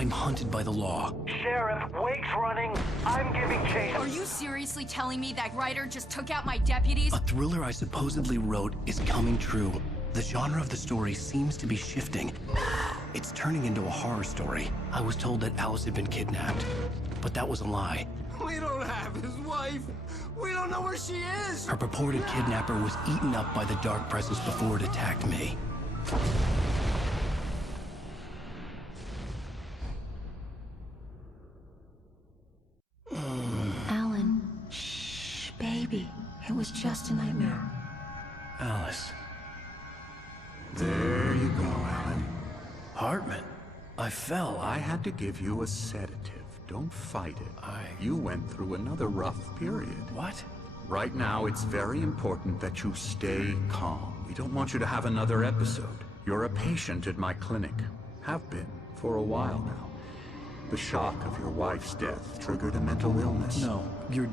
I'm hunted by the law. Sheriff, Wake's running. I'm giving chase. Are you seriously telling me that writer just took out my deputies? A thriller I supposedly wrote is coming true. The genre of the story seems to be shifting. It's turning into a horror story. I was told that Alice had been kidnapped, but that was a lie. We don't have his wife. We don't know where she is. Her purported kidnapper was eaten up by the dark presence before it attacked me. Alan, shh, baby. It was just a nightmare. Alice. There you go, Alan. Hartman. I fell. I had to give you a sedative. Don't fight it. You went through another rough period. What? Right now, it's very important that you stay calm. We don't want you to have another episode. You're a patient at my clinic. Have been for a while now. The shock of your wife's death triggered a mental illness. No, you're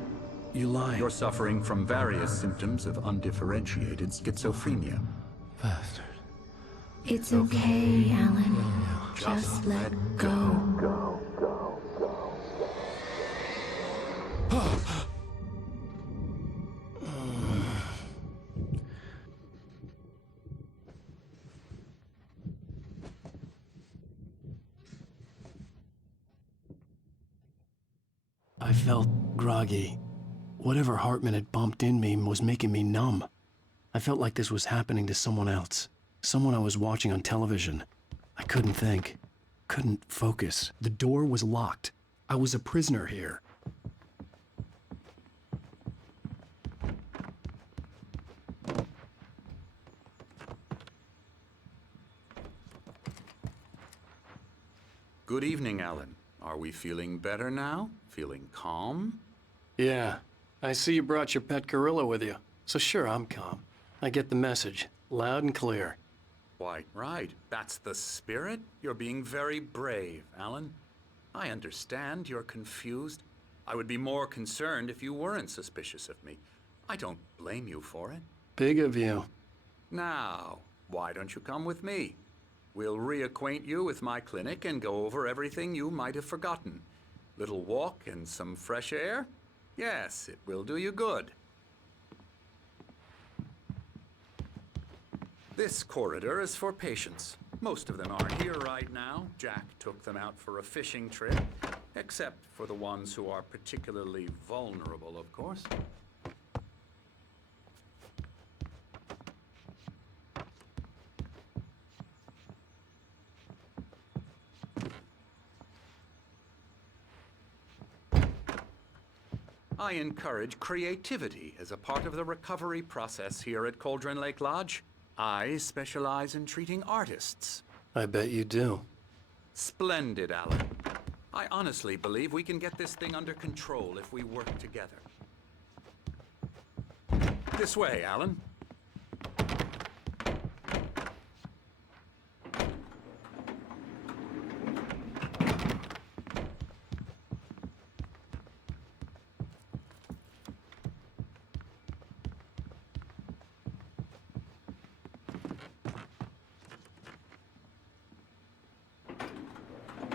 lying. You're suffering from various symptoms of undifferentiated schizophrenia. Bastard. It's okay, Alan. Just let go. I felt groggy. Whatever Hartman had bumped in me was making me numb. I felt like this was happening to someone else. Someone I was watching on television. I couldn't think. Couldn't focus. The door was locked. I was a prisoner here. Good evening, Alan. Are we feeling better now? Feeling calm? Yeah. I see you brought your pet gorilla with you. So sure, I'm calm. I get the message. Loud and clear. Quite right. That's the spirit. You're being very brave, Alan. I understand you're confused. I would be more concerned if you weren't suspicious of me. I don't blame you for it. Big of you. Now, why don't you come with me? We'll reacquaint you with my clinic and go over everything you might have forgotten. Little walk and some fresh air? Yes, it will do you good. This corridor is for patients. Most of them aren't here right now. Jack took them out for a fishing trip, except for the ones who are particularly vulnerable, of course. I encourage creativity as a part of the recovery process here at Cauldron Lake Lodge. I specialize in treating artists. I bet you do. Splendid, Alan. I honestly believe we can get this thing under control if we work together. This way, Alan.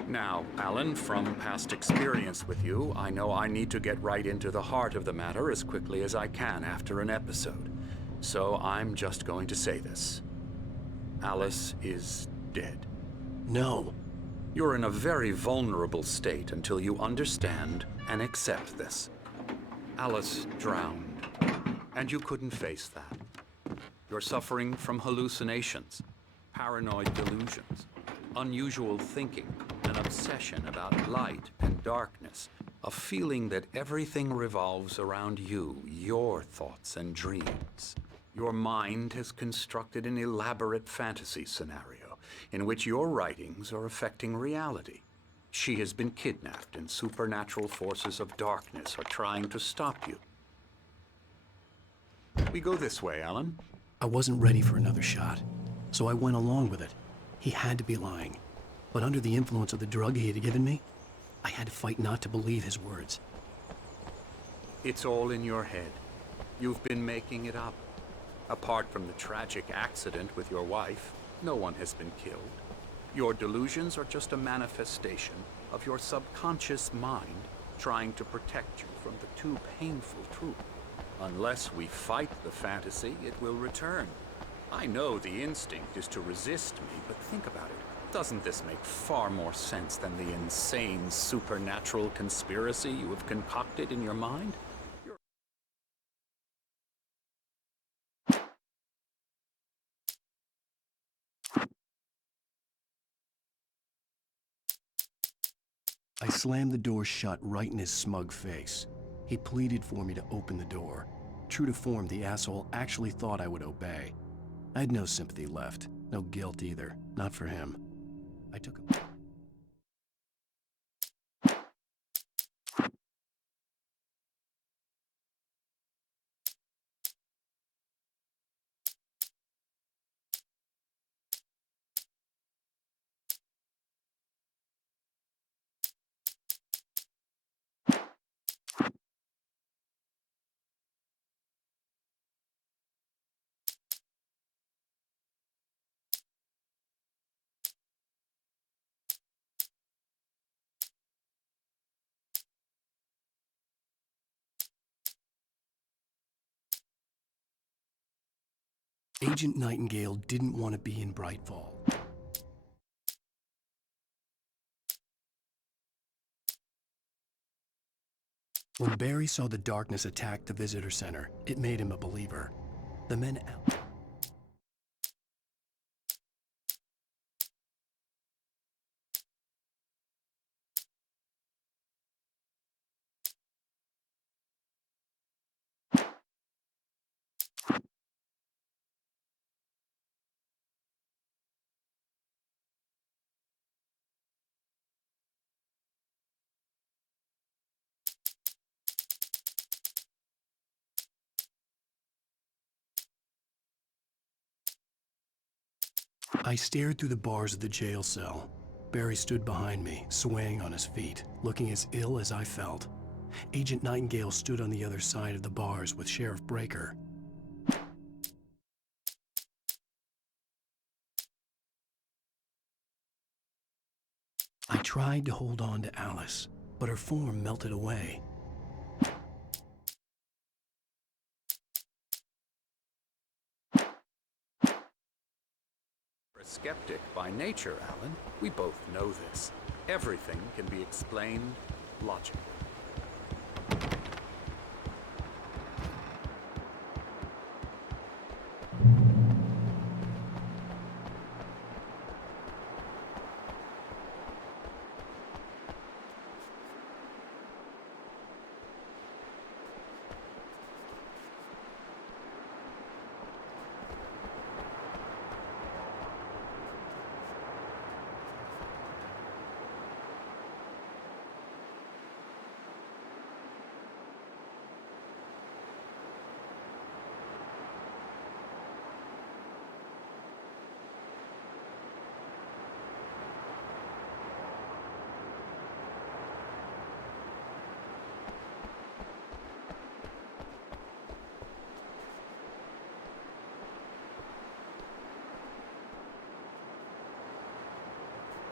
Now, Alan, from past experience with you, I know I need to get right into the heart of the matter as quickly as I can after an episode. So I'm just going to say this. Alice is dead. No. You're in a very vulnerable state until you understand and accept this. Alice drowned, and you couldn't face that. You're suffering from hallucinations, paranoid delusions, unusual thinking, an obsession about light and darkness, a feeling that everything revolves around you, your thoughts and dreams. Your mind has constructed an elaborate fantasy scenario in which your writings are affecting reality. She has been kidnapped and supernatural forces of darkness are trying to stop you. We go this way, Alan. I wasn't ready for another shot, so I went along with it. He had to be lying. But under the influence of the drug he had given me, I had to fight not to believe his words. It's all in your head. You've been making it up. Apart from the tragic accident with your wife, no one has been killed. Your delusions are just a manifestation of your subconscious mind trying to protect you from the too painful truth. Unless we fight the fantasy, it will return. I know the instinct is to resist me, but think about it. Doesn't this make far more sense than the insane supernatural conspiracy you have concocted in your mind? I slammed the door shut right in his smug face. He pleaded for me to open the door. True to form, the asshole actually thought I would obey. I had no sympathy left, no guilt either, not for him. I took him. Agent Nightingale didn't want to be in Brightfall. When Barry saw the darkness attack the visitor center, it made him a believer. The men out. I stared through the bars of the jail cell. Barry stood behind me, swaying on his feet, looking as ill as I felt. Agent Nightingale stood on the other side of the bars with Sheriff Breaker. I tried to hold on to Alice, but her form melted away. You're a skeptic by nature, Alan. We both know this. Everything can be explained logically.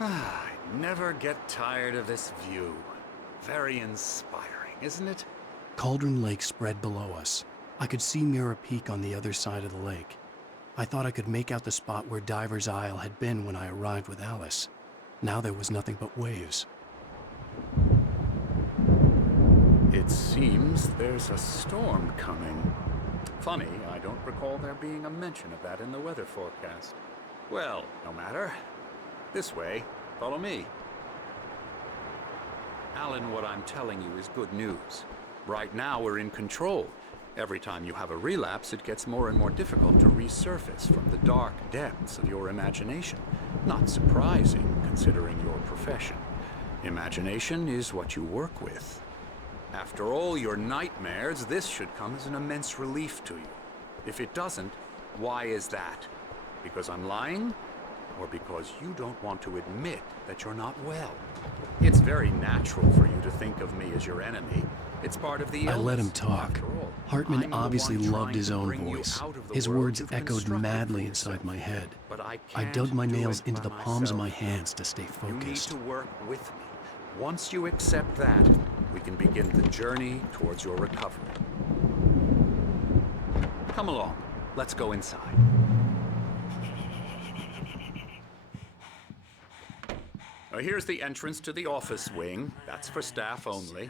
I never get tired of this view. Very inspiring, isn't it? Cauldron Lake spread below us. I could see Mirror Peak on the other side of the lake. I thought I could make out the spot where Diver's Isle had been when I arrived with Alice. Now there was nothing but waves. It seems there's a storm coming. Funny, I don't recall there being a mention of that in the weather forecast. Well, no matter. This way. Follow me. Alan, what I'm telling you is good news. Right now, we're in control. Every time you have a relapse, it gets more and more difficult to resurface from the dark depths of your imagination. Not surprising, considering your profession. Imagination is what you work with. After all your nightmares, this should come as an immense relief to you. If it doesn't, why is that? Because I'm lying? or because you don't want to admit that you're not well. It's very natural for you to think of me as your enemy. It's part of the illness. I let him talk. After all, Hartman I'm the obviously one loved trying his to own bring you voice. out of the His world words you've echoed constructed madly for inside yourself. my head. But I I can't dug my do nails it into by the palms of my myself. hands to stay You need focused. to work with me. Once you accept that, we can begin the journey towards your recovery. Come along. Let's go inside. Now, here's the entrance to the office wing. That's for staff only.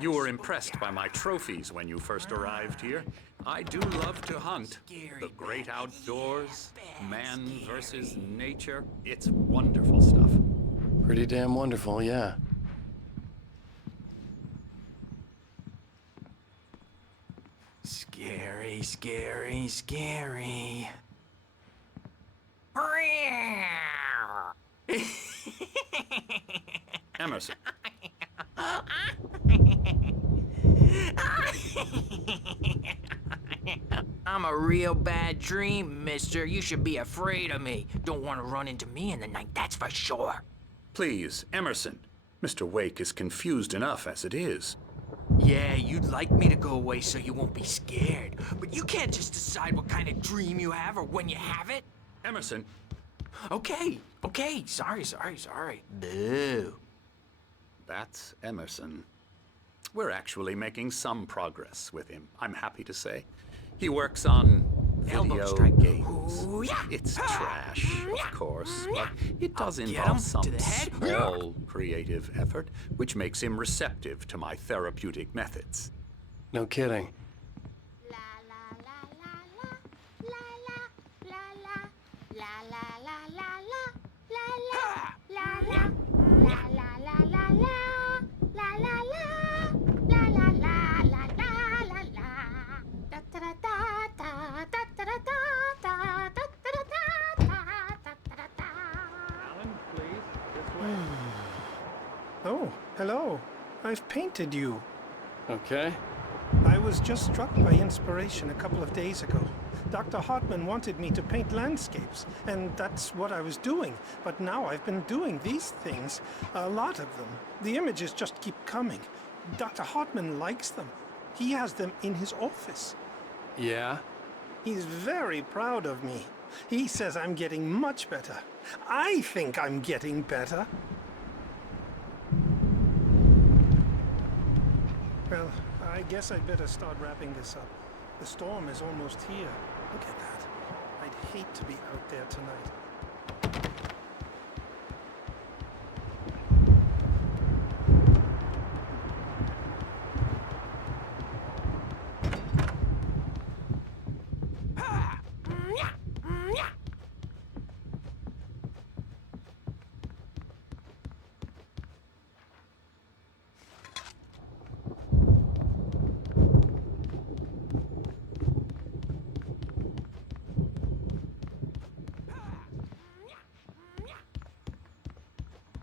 You were impressed by my trophies when you first arrived here. I do love to hunt. The great outdoors, man versus nature. It's wonderful stuff. Pretty damn wonderful, yeah. Scary, scary, scary. Emerson. I'm a real bad dream, mister. You should be afraid of me. Don't want to run into me in the night, that's for sure. Please, Emerson. Mr. Wake is confused enough as it is. Yeah, you'd like me to go away so you won't be scared. But you can't just decide what kind of dream you have or when you have it. Emerson, Okay. Sorry. Boo. that's Emerson. We're actually making some progress with him, I'm happy to say. He works on Elbow video strike. games. Ooh, yeah. It's trash, of course, but it does Get involve him some to the head. small creative effort, which makes him receptive to my therapeutic methods. No kidding. Oh, hello. I've painted you. Okay. I was just struck by inspiration a couple of days ago. Dr. Hartman wanted me to paint landscapes, and that's what I was doing. But now I've been doing these things, a lot of them. The images just keep coming. Dr. Hartman likes them. He has them in his office. Yeah? He's very proud of me. He says I'm getting much better. I think I'm getting better. Well, I guess I'd better start wrapping this up. The storm is almost here. Look at that. I'd hate to be out there tonight.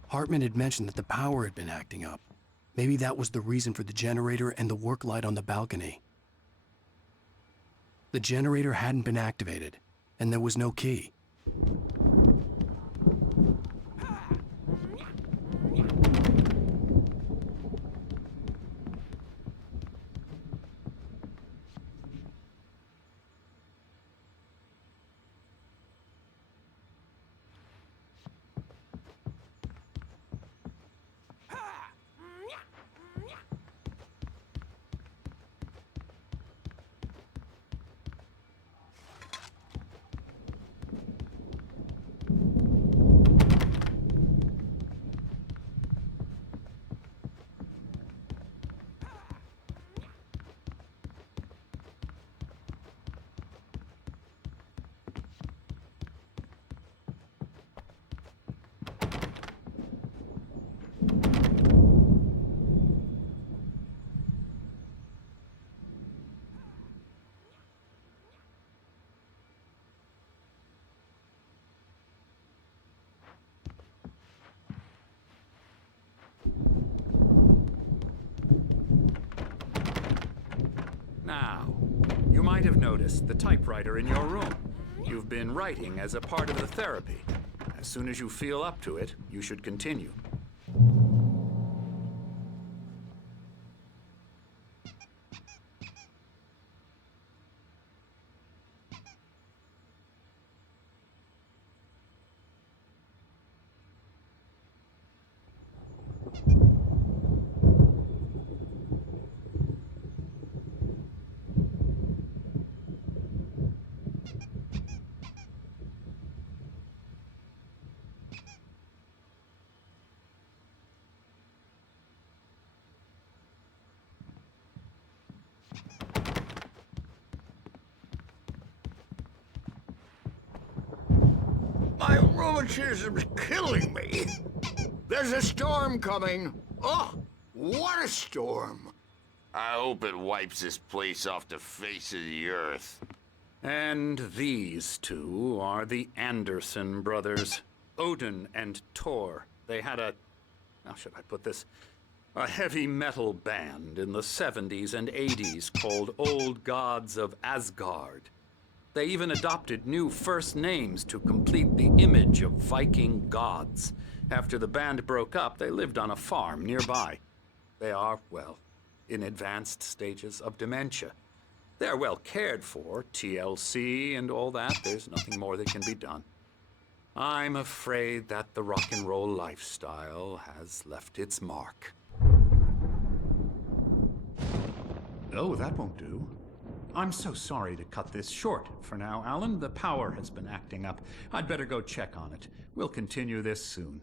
Hartman had mentioned that the power had been acting up. Maybe that was the reason for the generator and the work light on the balcony. The generator hadn't been activated, and there was no key. Now, you might have noticed the typewriter in your room. You've been writing as a part of the therapy. As soon as you feel up to it, you should continue. My rheumatism's killing me. There's a storm coming. Oh, what a storm. I hope it wipes this place off the face of the earth. And these two are the Anderson brothers, Odin and Tor. They had how should I put this? A heavy metal band in the 70s and 80s called Old Gods of Asgard. They even adopted new first names to complete the image of Viking gods. After the band broke up, they lived on a farm nearby. They are, well, in advanced stages of dementia. They're well cared for, TLC and all that. There's nothing more that can be done. I'm afraid that the rock and roll lifestyle has left its mark. Oh, that won't do. I'm so sorry to cut this short for now, Alan. The power has been acting up. I'd better go check on it. We'll continue this soon.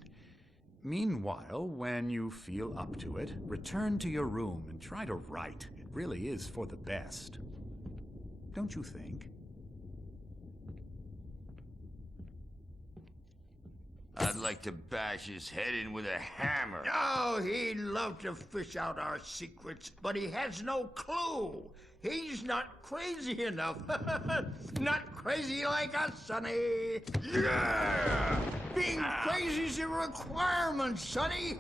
Meanwhile, when you feel up to it, return to your room and try to write. It really is for the best. Don't you think? I'd like to bash his head in with a hammer. Oh, he'd love to fish out our secrets, but he has no clue. He's not crazy enough. Not crazy like us, Sonny. Yeah! Being crazy's a requirement, Sonny.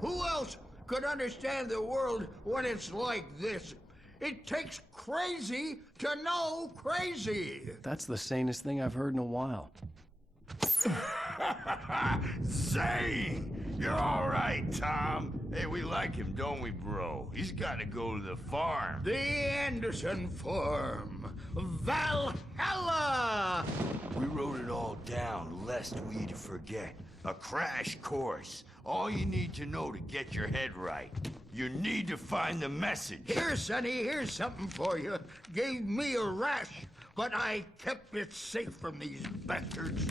Who else could understand the world when it's like this? It takes crazy to know crazy. That's the sanest thing I've heard in a while. Zane! You're all right, Tom. Hey, we like him, don't we, bro? He's got to go to the farm. The Anderson farm. Valhalla! We wrote it all down, lest we forget. A crash course. All you need to know to get your head right. You need to find the message. Here, Sonny, here's something for you. Gave me a rash, but I kept it safe from these bastards.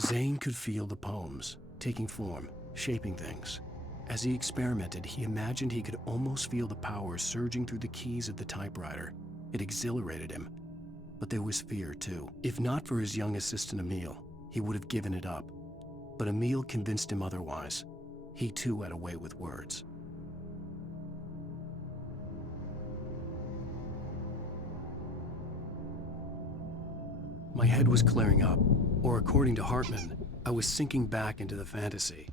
Zane could feel the poems, taking form, shaping things. As he experimented, he imagined he could almost feel the power surging through the keys of the typewriter. It exhilarated him. But there was fear, too. If not for his young assistant, Emil, he would have given it up. But Emil convinced him otherwise. He, too, had a way with words. My head was clearing up, or according to Hartman, I was sinking back into the fantasy.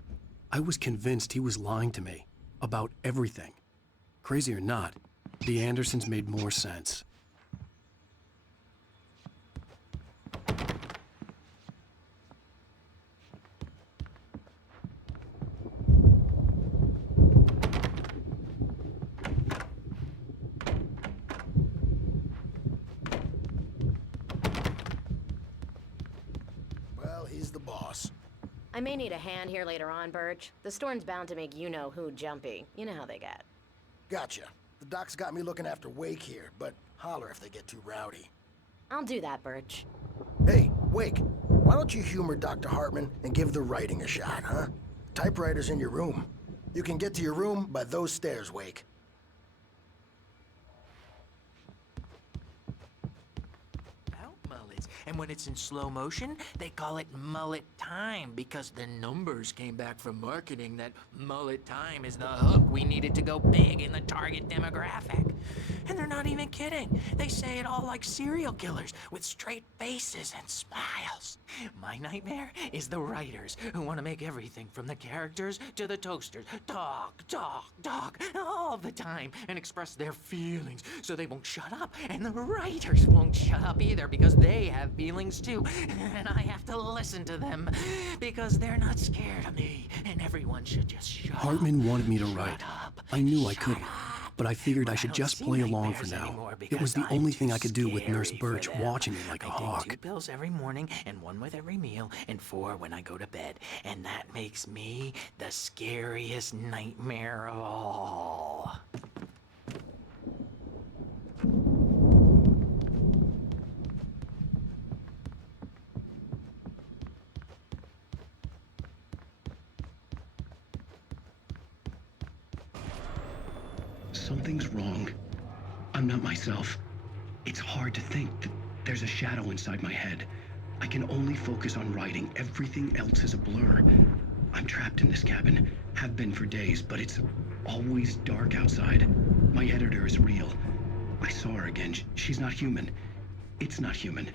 I was convinced he was lying to me about everything. Crazy or not, the Andersons made more sense. Well, he's the boss. I may need a hand here later on, Birch. The storm's bound to make you-know-who jumpy. You know how they get. Gotcha. The doc's got me looking after Wake here, but holler if they get too rowdy. I'll do that, Birch. Hey, Wake, why don't you humor Dr. Hartman and give the writing a shot, huh? Typewriter's in your room. You can get to your room by those stairs, Wake. Mullets. And when it's in slow motion, they call it mullet time because the numbers came back from marketing that mullet time is the hook we needed to go big in the target demographic. And they're not even kidding. They say it all like serial killers with straight faces and smiles. My nightmare is the writers who want to make everything from the characters to the toasters talk all the time and express their feelings so they won't shut up. And the writers won't shut up either because they have feelings too. And I have to listen to them because they're not scared of me. And everyone should just shut up. Hartman wanted me to write. I knew I couldn't, but I figured I should just play along for now. It was the only thing I could do with Nurse Birch watching me like a hawk. I take 2 pills every morning and 1 with every meal and 4 when I go to bed. And that makes me the scariest nightmare of all. Something's wrong. I'm not myself. It's hard to think that there's a shadow inside my head. I can only focus on writing. Everything else is a blur. I'm trapped in this cabin. Have been for days, but it's always dark outside. My editor is real. I saw her again. She's not human. It's not human.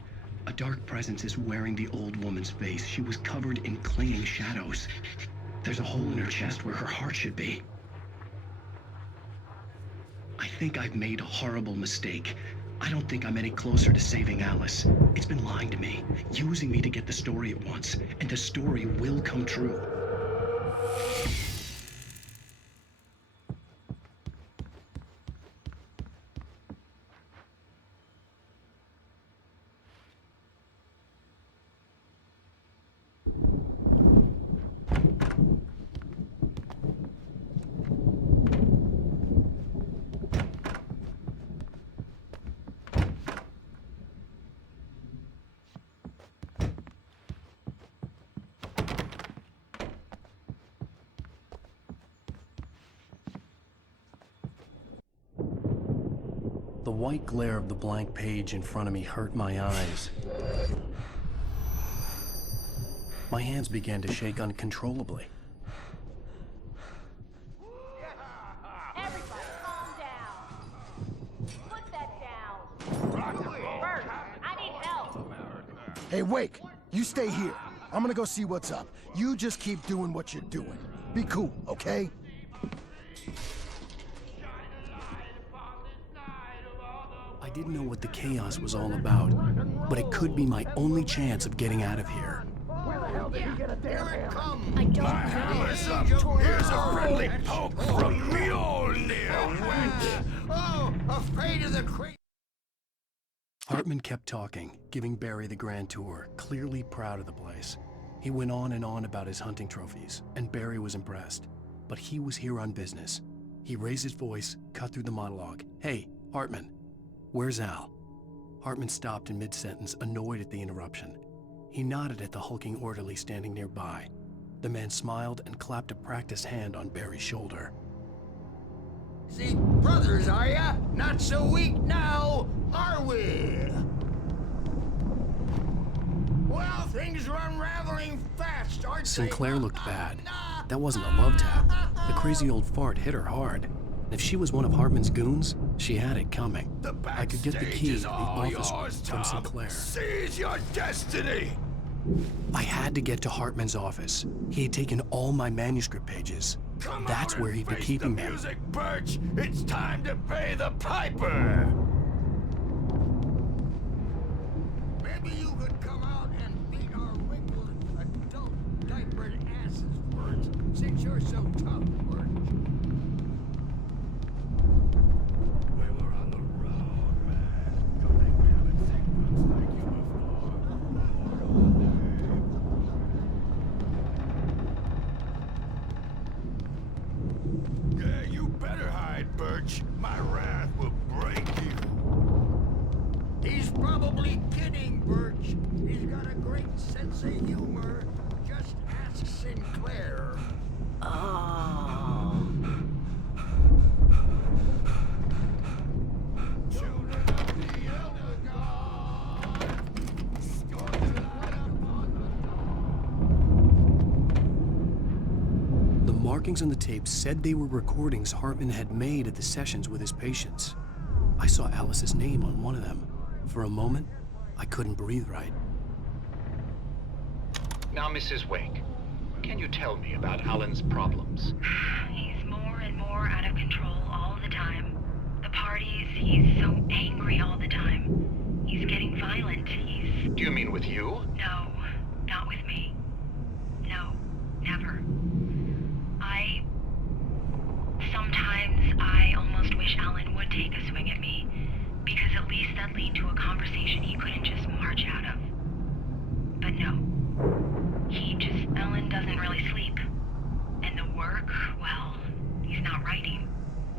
A dark presence is wearing the old woman's face. She was covered in clinging shadows. There's a hole in her chest where her heart should be. I think I've made a horrible mistake. I don't think I'm any closer to saving Alice. It's been lying to me, using me to get the story it wants, and the story will come true. The white glare of the blank page in front of me hurt my eyes. My hands began to shake uncontrollably. Everybody, calm down. Put that down. Bert, I need help. Hey, Wake, you stay here. I'm gonna go see what's up. You just keep doing what you're doing. Be cool, okay? I didn't know what the chaos was all about, but it could be my only chance of getting out of here. Where the hell did he get a damn hammer? I don't My hammer's up. Here's a friendly poke from Mjolnir. Oh, afraid of the crazy. Hartman kept talking, giving Barry the grand tour, clearly proud of the place. He went on and on about his hunting trophies, and Barry was impressed. But he was here on business. He raised his voice, cut through the monologue. Hey, Hartman. Where's Al? Hartman stopped in mid-sentence, annoyed at the interruption. He nodded at the hulking orderly standing nearby. The man smiled and clapped a practiced hand on Barry's shoulder. See, brothers, are ya? Not so weak now, are we? Well, things are unraveling fast, aren't they? Sinclair looked bad. That wasn't a love tap. The crazy old fart hit her hard. If she was one of Hartman's goons, she had it coming. I could get the key to the office from Sinclair. Seize your destiny! I had to get to Hartman's office. He had taken all my manuscript pages. That's where he'd be keeping them. Music, Birch! It's time to pay the piper! Maybe you could come out and beat our wrinkled adult diapered asses, Birch, since you're so tough, Birch. Birch, my wrath will break you. He's probably kidding, Birch. He's got a great sense of humor. Just ask Sinclair. Oh. Children of the Elder God. The markings on the tape said they were recordings Hartman had made at the sessions with his patients. I saw Alice's name on one of them. For a moment, I couldn't breathe right. Now, Mrs. Wake, can you tell me about Alan's problems? He's more and more out of control all the time. The parties, he's so angry all the time. He's getting violent. Do you mean with you? No, not with me. No, never. Sometimes I almost wish Alan would take a swing at me, because at least that'd lead to a conversation he couldn't just march out of. But no. Alan doesn't really sleep. And the work, well, he's not writing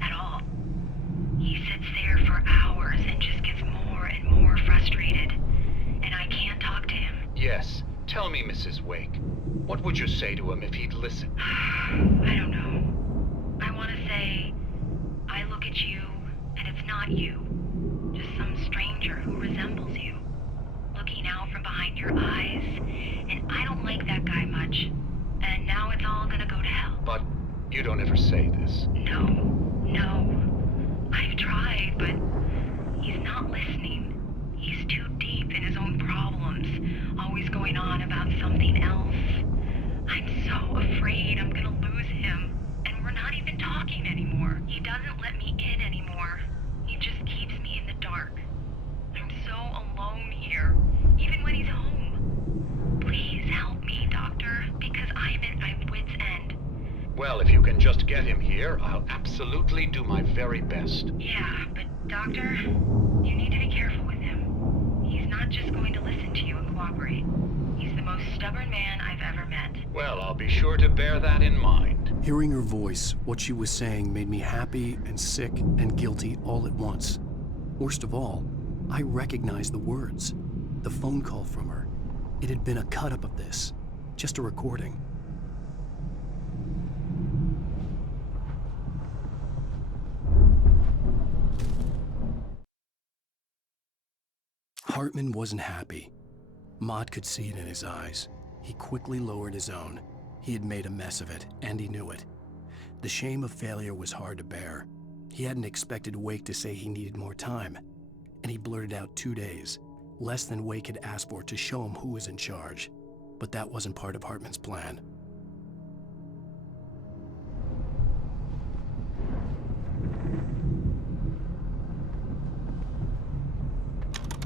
at all. He sits there for hours and just gets more and more frustrated. And I can't talk to him. Yes. Tell me, Mrs. Wake, what would you say to him if he'd listen? I don't know. I want to say, I look at you, and it's not you. Just some stranger who resembles you. Looking out from behind your eyes, and I don't like that guy much. And now it's all gonna go to hell. But you don't ever say this. No. I've tried, but he's not listening. He's too deep in his own problems, always going on about something else. I'm so afraid I'm gonna lose him, and we're not even talking anymore. He doesn't let me in anymore. He just keeps me in the dark. I'm so alone here, even when he's home. Please help me, Doctor, because I'm at my wit's end. Well, if you can just get him here, I'll absolutely do my very best. Yeah, but Doctor, you need to be careful with him. He's not just going to listen to you and cooperate. He's the most stubborn man I've ever met. Well, I'll be sure to bear that in mind. Hearing her voice, what she was saying made me happy and sick and guilty all at once. Worst of all, I recognized the words. The phone call from her. It had been a cut-up of this. Just a recording. Hartman wasn't happy. Mott could see it in his eyes. He quickly lowered his own. He had made a mess of it, and he knew it. The shame of failure was hard to bear. He hadn't expected Wake to say he needed more time, and he blurted out 2 days, less than Wake had asked for to show him who was in charge. But that wasn't part of Hartman's plan.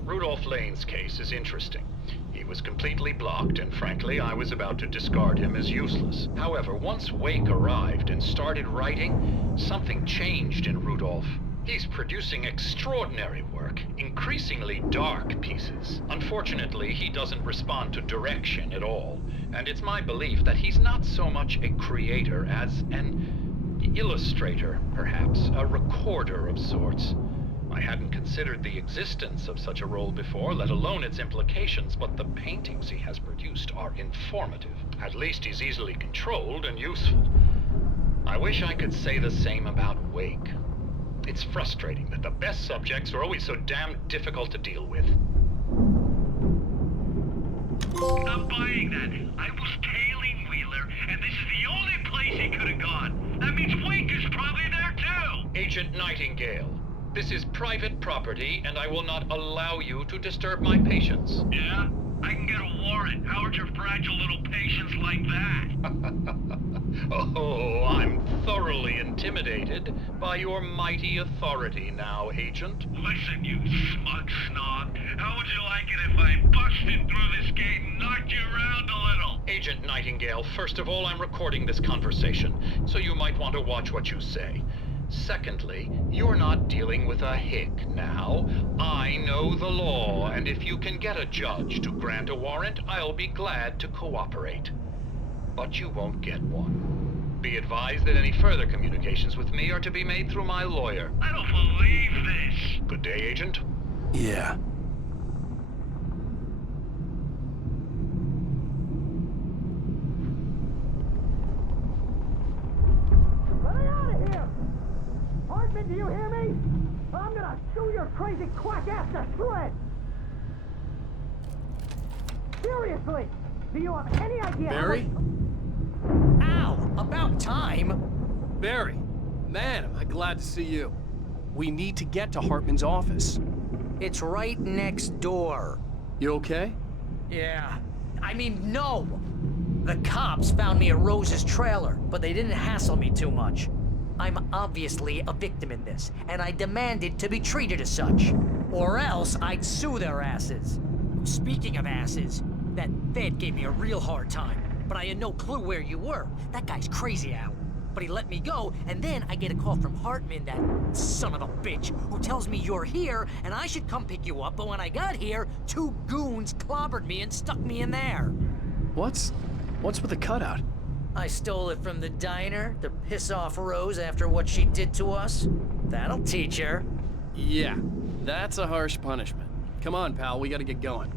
Rudolph Lane's case is interesting. He was completely blocked, and frankly, I was about to discard him as useless. However, once Wake arrived and started writing, something changed in Rudolph. He's producing extraordinary work, increasingly dark pieces. Unfortunately, he doesn't respond to direction at all, and it's my belief that he's not so much a creator as an illustrator, perhaps, a recorder of sorts. I hadn't considered the existence of such a role before, let alone its implications, but the paintings he has produced are informative. At least he's easily controlled and useful. I wish I could say the same about Wake. It's frustrating that the best subjects are always so damn difficult to deal with. I'm buying that. I was tailing Wheeler, and this is the only place he could have gone. That means Wake is probably there too! Agent Nightingale. This is private property, and I will not allow you to disturb my patients. Yeah? I can get a warrant. How would your fragile little patients like that? Oh, I'm thoroughly intimidated by your mighty authority now, Agent. Listen, you smug snob. How would you like it if I busted through this gate and knocked you around a little? Agent Nightingale, first of all, I'm recording this conversation, so you might want to watch what you say. Secondly, you're not dealing with a hick now. I know the law, and if you can get a judge to grant a warrant, I'll be glad to cooperate. But you won't get one. Be advised that any further communications with me are to be made through my lawyer. I don't believe this. Good day, Agent. Yeah. Do you hear me? I'm gonna chew your crazy quack ass to shreds! Seriously! Do you have any idea Barry? Ow! About time! Barry! Man, am I glad to see you. We need to get to Hartman's office. It's right next door. You okay? Yeah. I mean, no! The cops found me at Rose's trailer, but they didn't hassle me too much. I'm obviously a victim in this, and I demanded to be treated as such. Or else I'd sue their asses. Speaking of asses, that Fed gave me a real hard time, but I had no clue where you were. That guy's crazy, Al. But he let me go, and then I get a call from Hartman, that son of a bitch, who tells me you're here, and I should come pick you up, but when I got here, 2 goons clobbered me and stuck me in there. What's with the cutout? I stole it from the diner to piss off Rose after what she did to us. That'll teach her. Yeah, that's a harsh punishment. Come on, pal, we gotta get going.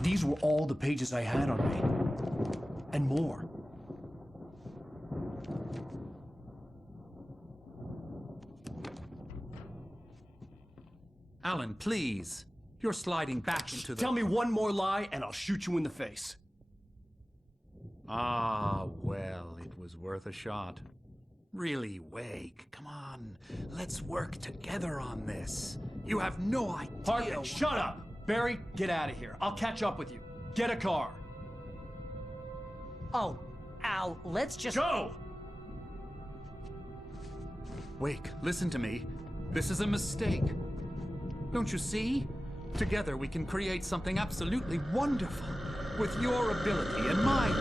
These were all the pages I had on me. And more. Alan, please. You're sliding back into the... Tell me one more lie and I'll shoot you in the face. Ah, well, it was worth a shot. Really, Wake, come on. Let's work together on this. You have no idea... Hartman, shut up! Barry, get out of here. I'll catch up with you. Get a car. Oh, Al, let's just... Go! Wake, listen to me. This is a mistake. Don't you see? Together we can create something absolutely wonderful. With your ability and mine.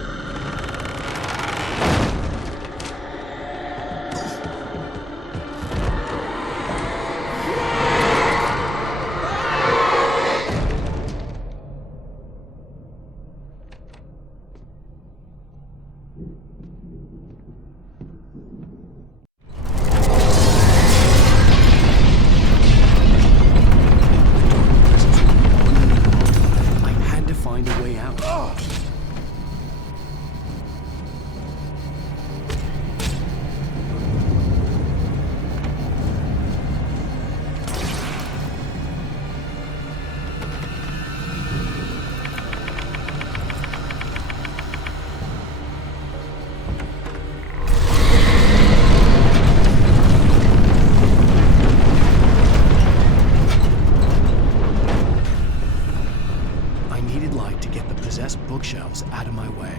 Bookshelves out of my way.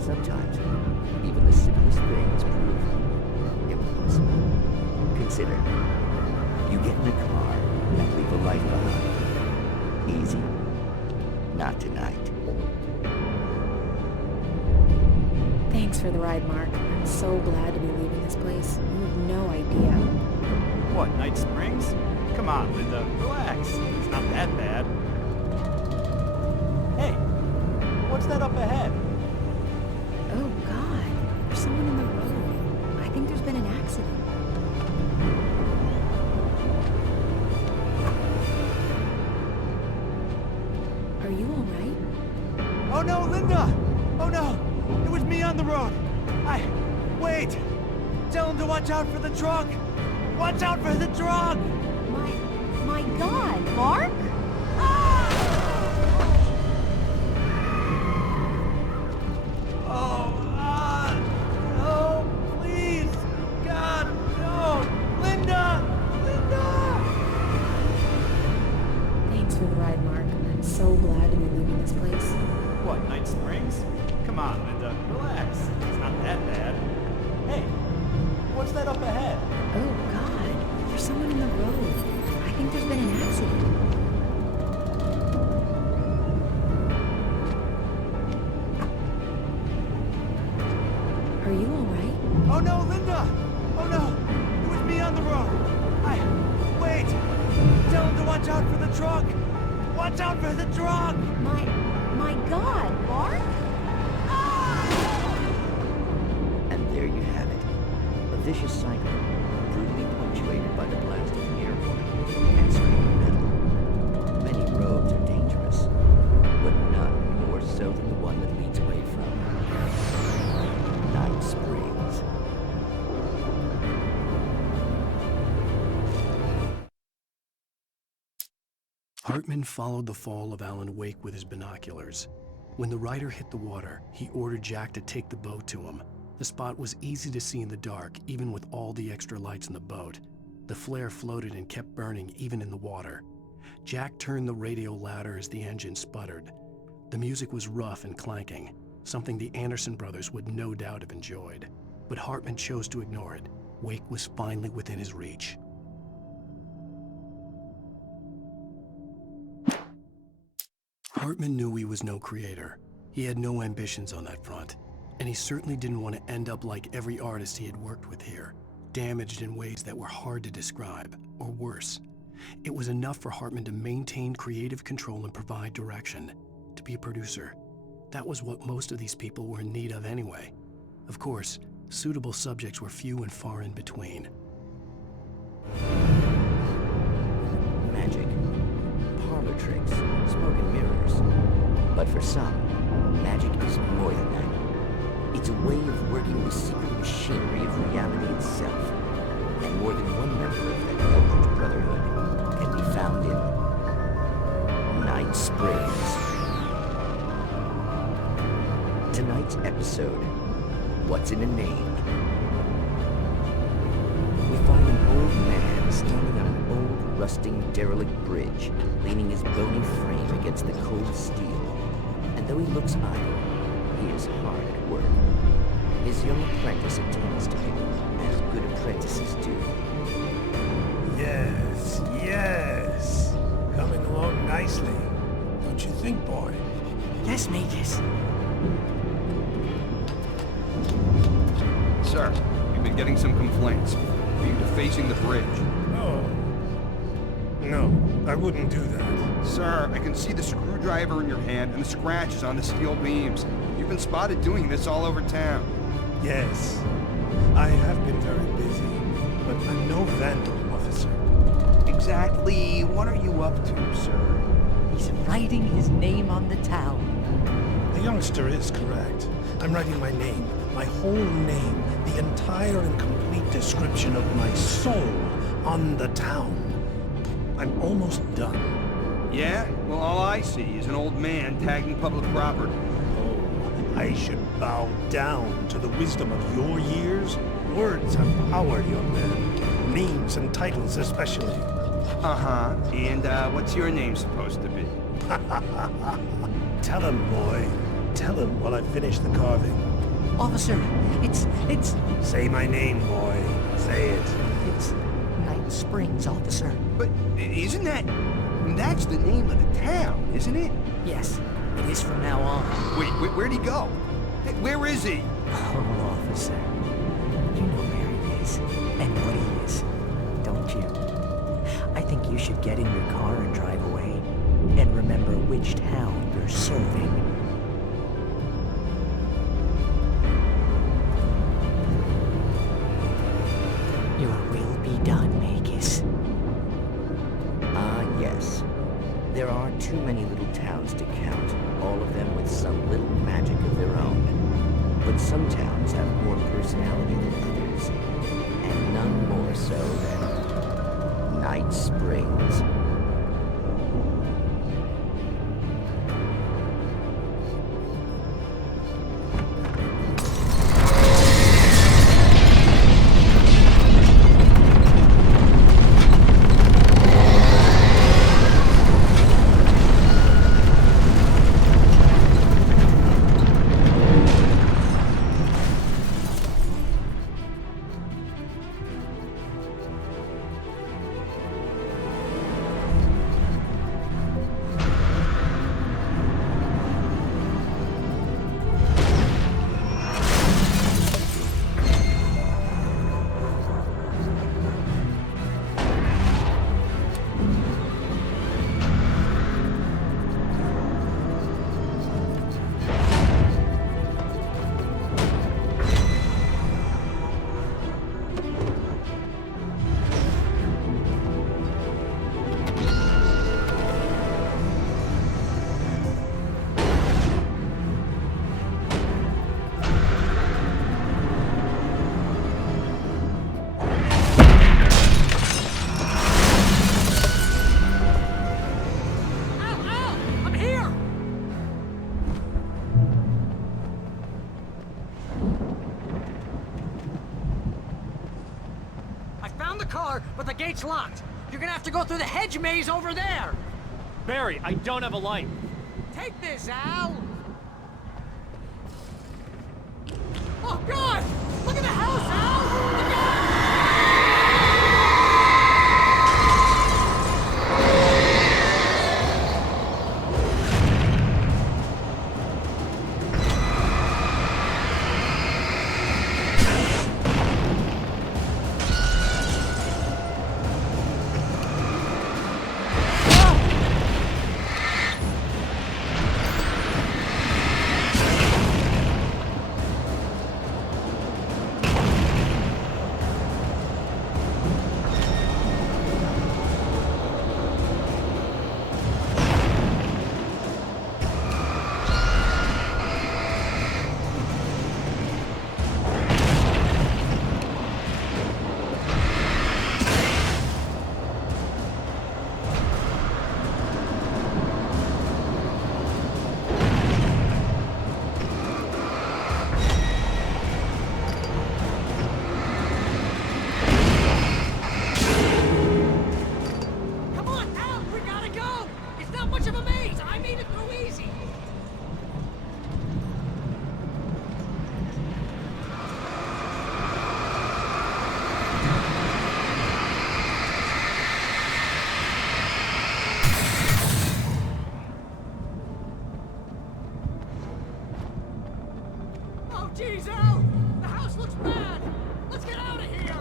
Sometimes, even the simplest things prove impossible. Consider, you get in a car and leave a life behind. Easy. Not tonight. Thanks for the ride, Mark. I'm so glad to be leaving this place. You have no idea. What, Night Springs? Come on, Linda, relax. It's not that bad. Hey, what's that up ahead? Oh, God. There's someone in the road. I think there's been an accident. Are you all right? Oh no, Linda! Oh no! It was me on the road! Wait! Tell him to watch out for the truck! Watch out for the truck! My God, Mark? No, please! God, no! Linda! Linda! Thanks for the ride, Mark. I'm so glad to be leaving this place. What, Night Springs? Come on, Linda, relax. It's not that bad. Hey, what's that up ahead? Oh, God. There's someone in the road. I think there's been an accident. Are you all right? Oh no, Linda! Oh no! It was me on the road! Wait! Tell him to watch out for the truck! Watch out for the truck! My God, Mark? And there you have it. A vicious cycle, brutally punctuated by the blast of air horn and screaming metal. Many roads are dangerous, but none more so than the one that leads away from Night Springs. Hartman followed the fall of Alan Wake with his binoculars. When the rider hit the water, he ordered Jack to take the boat to him. The spot was easy to see in the dark, even with all the extra lights in the boat. The flare floated and kept burning even in the water. Jack turned the radio louder as the engine sputtered. The music was rough and clanking, something the Anderson brothers would no doubt have enjoyed. But Hartman chose to ignore it. Wake was finally within his reach. Hartman knew he was no creator. He had no ambitions on that front, and he certainly didn't want to end up like every artist he had worked with here, damaged in ways that were hard to describe, or worse. It was enough for Hartman to maintain creative control and provide direction, to be a producer. That was what most of these people were in need of anyway. Of course, suitable subjects were few and far in between. Magic, parlor tricks, smoke and mirrors. But for some, magic is more than that. It's a way of working the secret machinery of reality itself. And more than one member of that eldritch brotherhood can be found in Night Springs. Tonight's episode, What's in a Name? We find an old man standing on an old, rusting, derelict bridge, leaning his bony frame against the cold steel. And though he looks idle, he is hard at work. His young apprentice attends to him, as good apprentices do. Yes, yes. Coming along nicely. Don't you think, boy? Yes, Magus. Sir, we've been getting some complaints. Are you defacing the bridge? No, I wouldn't do that. Sir, I can see the screwdriver in your hand and the scratches on the steel beams. You've been spotted doing this all over town. Yes, I have been very busy, but I'm no vandal, officer. Exactly what are you up to, sir? He's writing his name on the town. The youngster is correct. I'm writing my name, my whole name, the entire and complete description of my soul on the town. I'm almost done. Yeah? Well, all I see is an old man tagging public property. Oh, I should bow down to the wisdom of your years. Words have power, young man. Names and titles especially. Uh-huh. And, what's your name supposed to be? Tell him, boy. Tell him while I finish the carving. Officer, it's... Say my name, boy. Say it. It's Night Springs, officer. But isn't that... That's the name of the town, isn't it? Yes, it is from now on. Wait, where'd he go? Hey, where is he? Oh, officer. You know where he is, and what he is, don't you? I think you should get in your car and drive away, and remember which town you're serving. Your will be done, Magus. Ah, yes. There are too many little towns to count, all of them with some little magic of their own. But some towns have more personality than others, and none more so than Night Springs. But the gate's locked. You're gonna have to go through the hedge maze over there. Barry, I don't have a light. Take this, Al. Oh, God! Look at the house, Al! Look out! Jeez, Al! The house looks bad! Let's get out of here!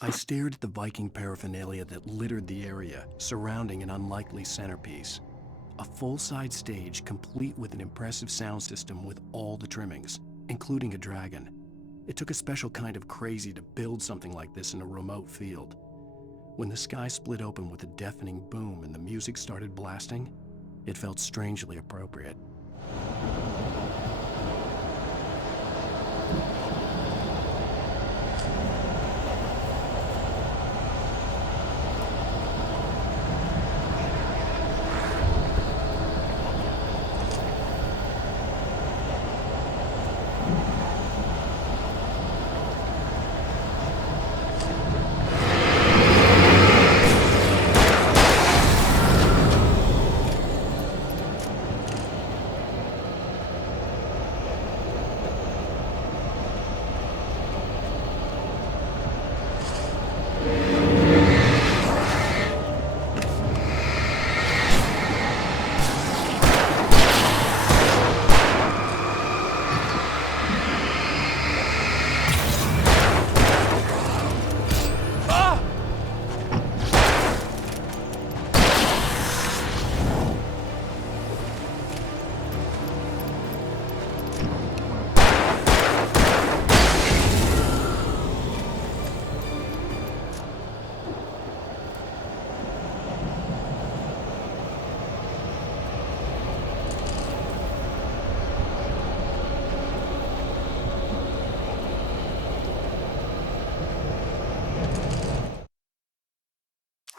I stared at the Viking paraphernalia that littered the area, surrounding an unlikely centerpiece. A full-size stage complete with an impressive sound system with all the trimmings, including a dragon. It took a special kind of crazy to build something like this in a remote field. When the sky split open with a deafening boom and the music started blasting, it felt strangely appropriate.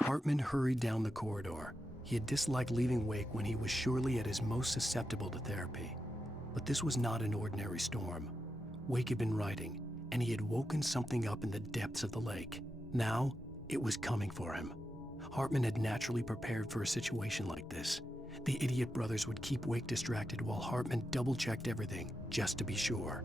Hartman hurried down the corridor. He had disliked leaving Wake when he was surely at his most susceptible to therapy. But this was not an ordinary storm. Wake had been writing, and he had woken something up in the depths of the lake. Now, it was coming for him. Hartman had naturally prepared for a situation like this. The idiot brothers would keep Wake distracted while Hartman double-checked everything, just to be sure.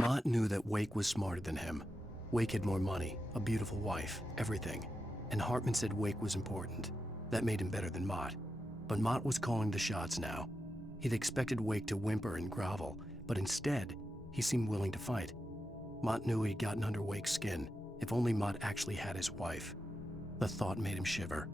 Mott knew that Wake was smarter than him. Wake had more money, a beautiful wife, everything. And Hartman said Wake was important. That made him better than Mott. But Mott was calling the shots now. He'd expected Wake to whimper and grovel, but instead, he seemed willing to fight. Mott knew he'd gotten under Wake's skin, if only Mott actually had his wife. The thought made him shiver.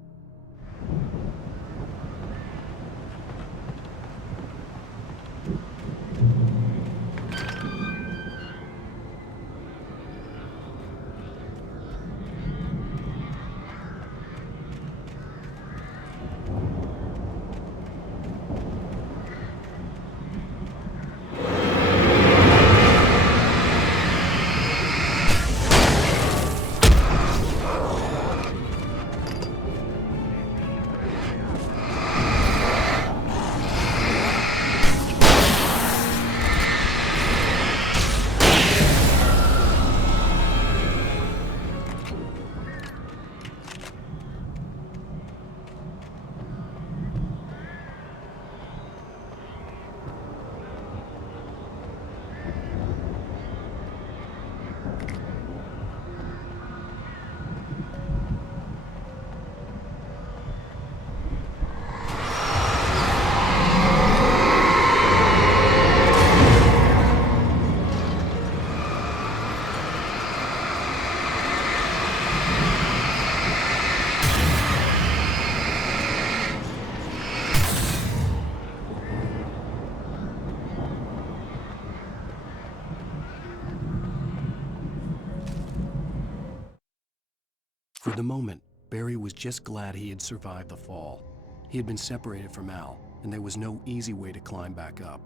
For the moment, Barry was just glad he had survived the fall. He had been separated from Al, and there was no easy way to climb back up.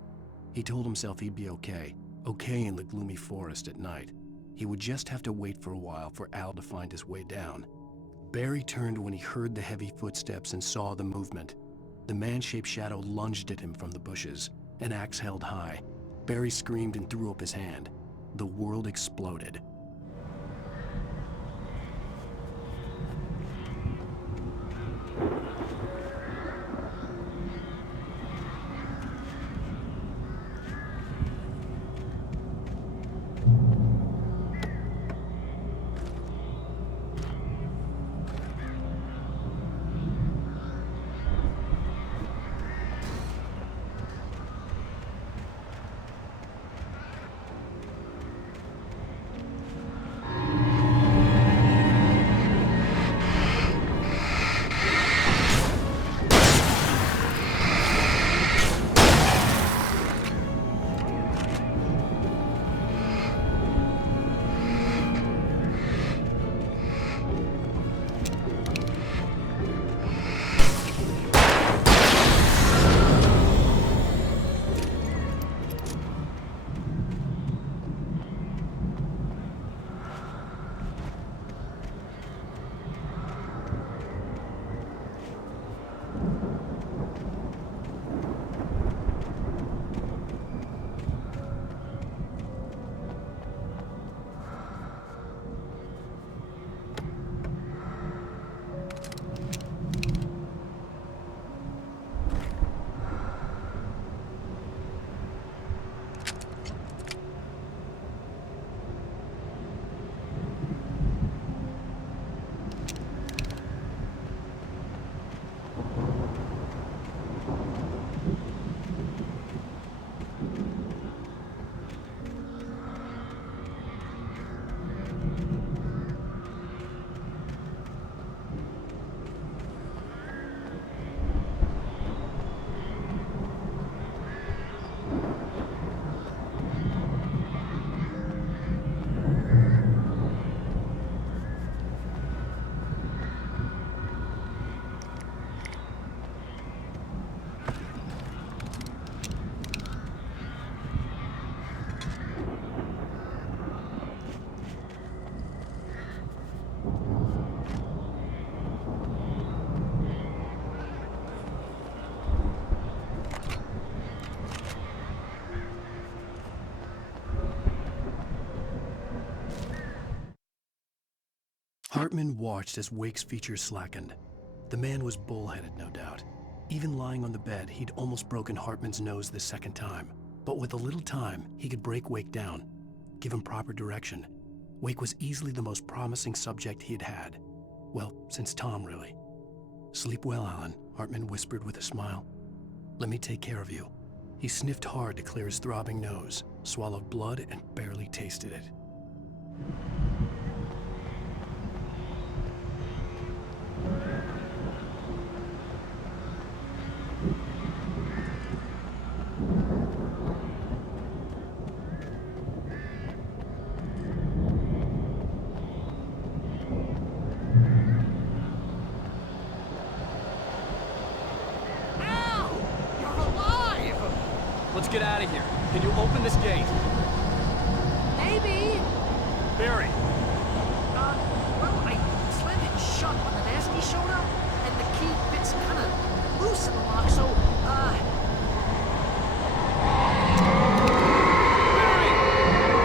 He told himself he'd be okay in the gloomy forest at night. He would just have to wait for a while for Al to find his way down. Barry turned when he heard the heavy footsteps and saw the movement. The man-shaped shadow lunged at him from the bushes, an axe held high. Barry screamed and threw up his hand. The world exploded. Hartman watched as Wake's features slackened. The man was bullheaded, no doubt. Even lying on the bed, he'd almost broken Hartman's nose the second time. But with a little time, he could break Wake down. give him proper direction. Wake was easily the most promising subject he had had. Well, since Tom, really. Sleep well, Alan, Hartman whispered with a smile. Let me take care of you. He sniffed hard to clear his throbbing nose, swallowed blood, and barely tasted it. Let's get out of here. Can you open this gate? Maybe. Barry. Well, I slammed it shut when the nasty showed up, and the key fits kind of loose in the lock, so, Barry!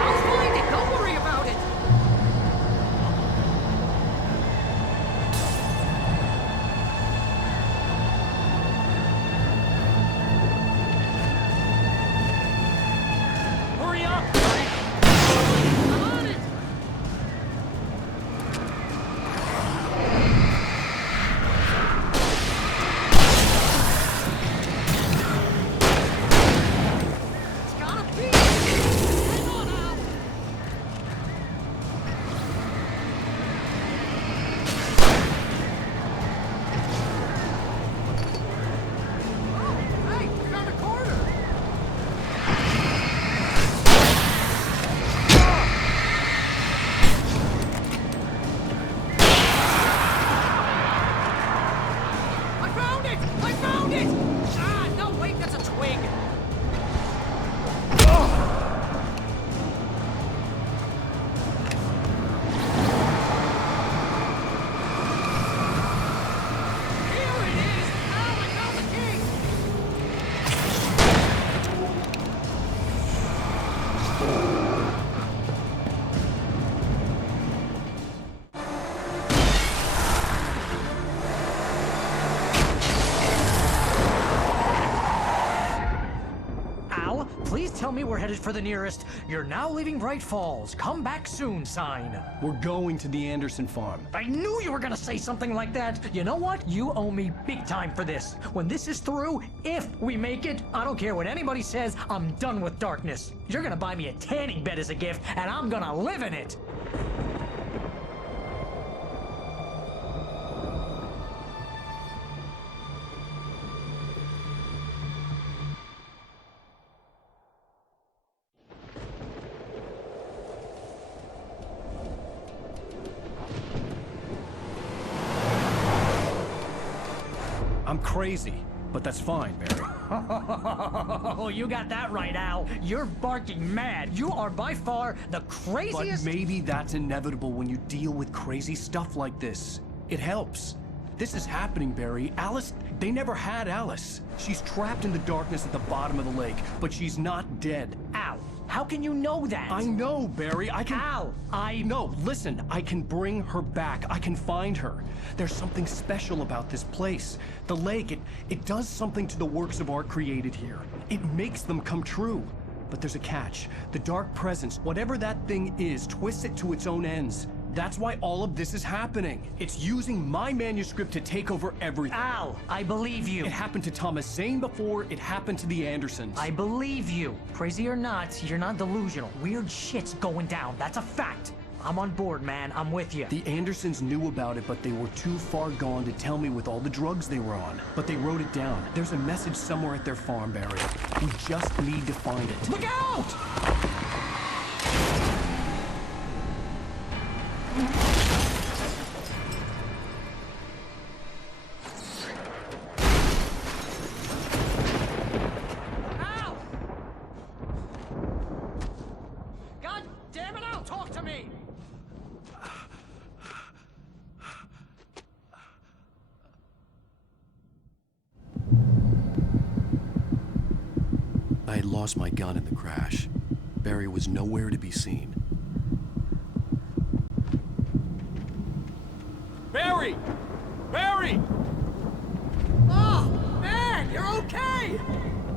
I'll find it. Don't worry about it. Tell me we're headed for the nearest "You're now leaving Bright Falls. Come back soon" sign. We're going to the Anderson farm. I knew you were gonna say something like that. You know what? You owe me big time for this. When this is through, if we make it, I don't care what anybody says, I'm done with darkness. You're gonna buy me a tanning bed as a gift, and I'm gonna live in it. I'm crazy, but that's fine, Barry. Oh, you got that right, Al. You're barking mad. You are by far the craziest... But maybe that's inevitable when you deal with crazy stuff like this. It helps. This is happening, Barry. Alice, they never had Alice. She's trapped in the darkness at the bottom of the lake, but she's not dead. Al, how can you know that? I know, Barry. I can... Al, No, listen. I can bring her back. I can find her. There's something special about this place. The lake, it does something to the works of art created here. It makes them come true. But there's a catch. The dark presence, whatever that thing is, twists it to its own ends. That's why all of this is happening. It's using my manuscript to take over everything. Al, I believe you. It happened to Thomas Zane before, it happened to the Andersons. I believe you. Crazy or not, you're not delusional. Weird shit's going down. That's a fact. I'm on board, man. I'm with you. The Andersons knew about it, but they were too far gone to tell me with all the drugs they were on. But they wrote it down. There's a message somewhere at their farm, Barry. We just need to find it. Look out! Ow! God damn it, Al, talk to me! I had lost my gun in the crash. Barry was nowhere to be seen. Barry! Barry! Oh, man, you're okay!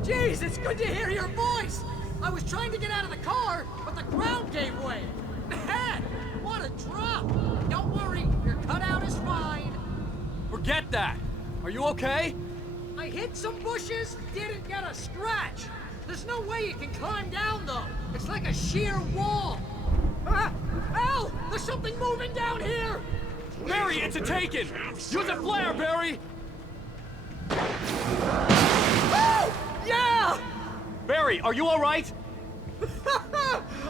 Jeez, it's good to hear your voice! I was trying to get out of the car, but the ground gave way. Man, what a drop. Don't worry, your cutout is fine. Forget that. Are you okay? I hit some bushes, didn't get a scratch. There's no way you can climb down, though. It's like a sheer wall. Ah! Al! There's something moving down here! Barry, it's a taken! Use a flare, Barry! Oh! Yeah! Barry, are you alright?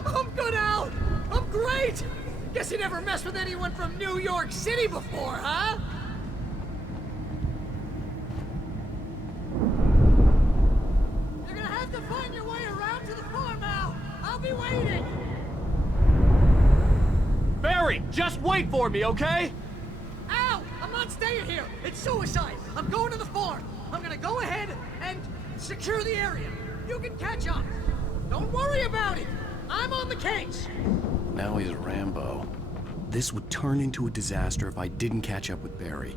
I'm good, Al! I'm great! Guess you never messed with anyone from New York City before, huh? You're gonna have to find your way around to the farm, Al! I'll be waiting! Barry, just wait for me, okay? Al! I'm not staying here! It's suicide! I'm going to the farm! I'm gonna go ahead and secure the area. You can catch up. Don't worry about it! I'm on the case! Now he's Rambo. This would turn into a disaster if I didn't catch up with Barry.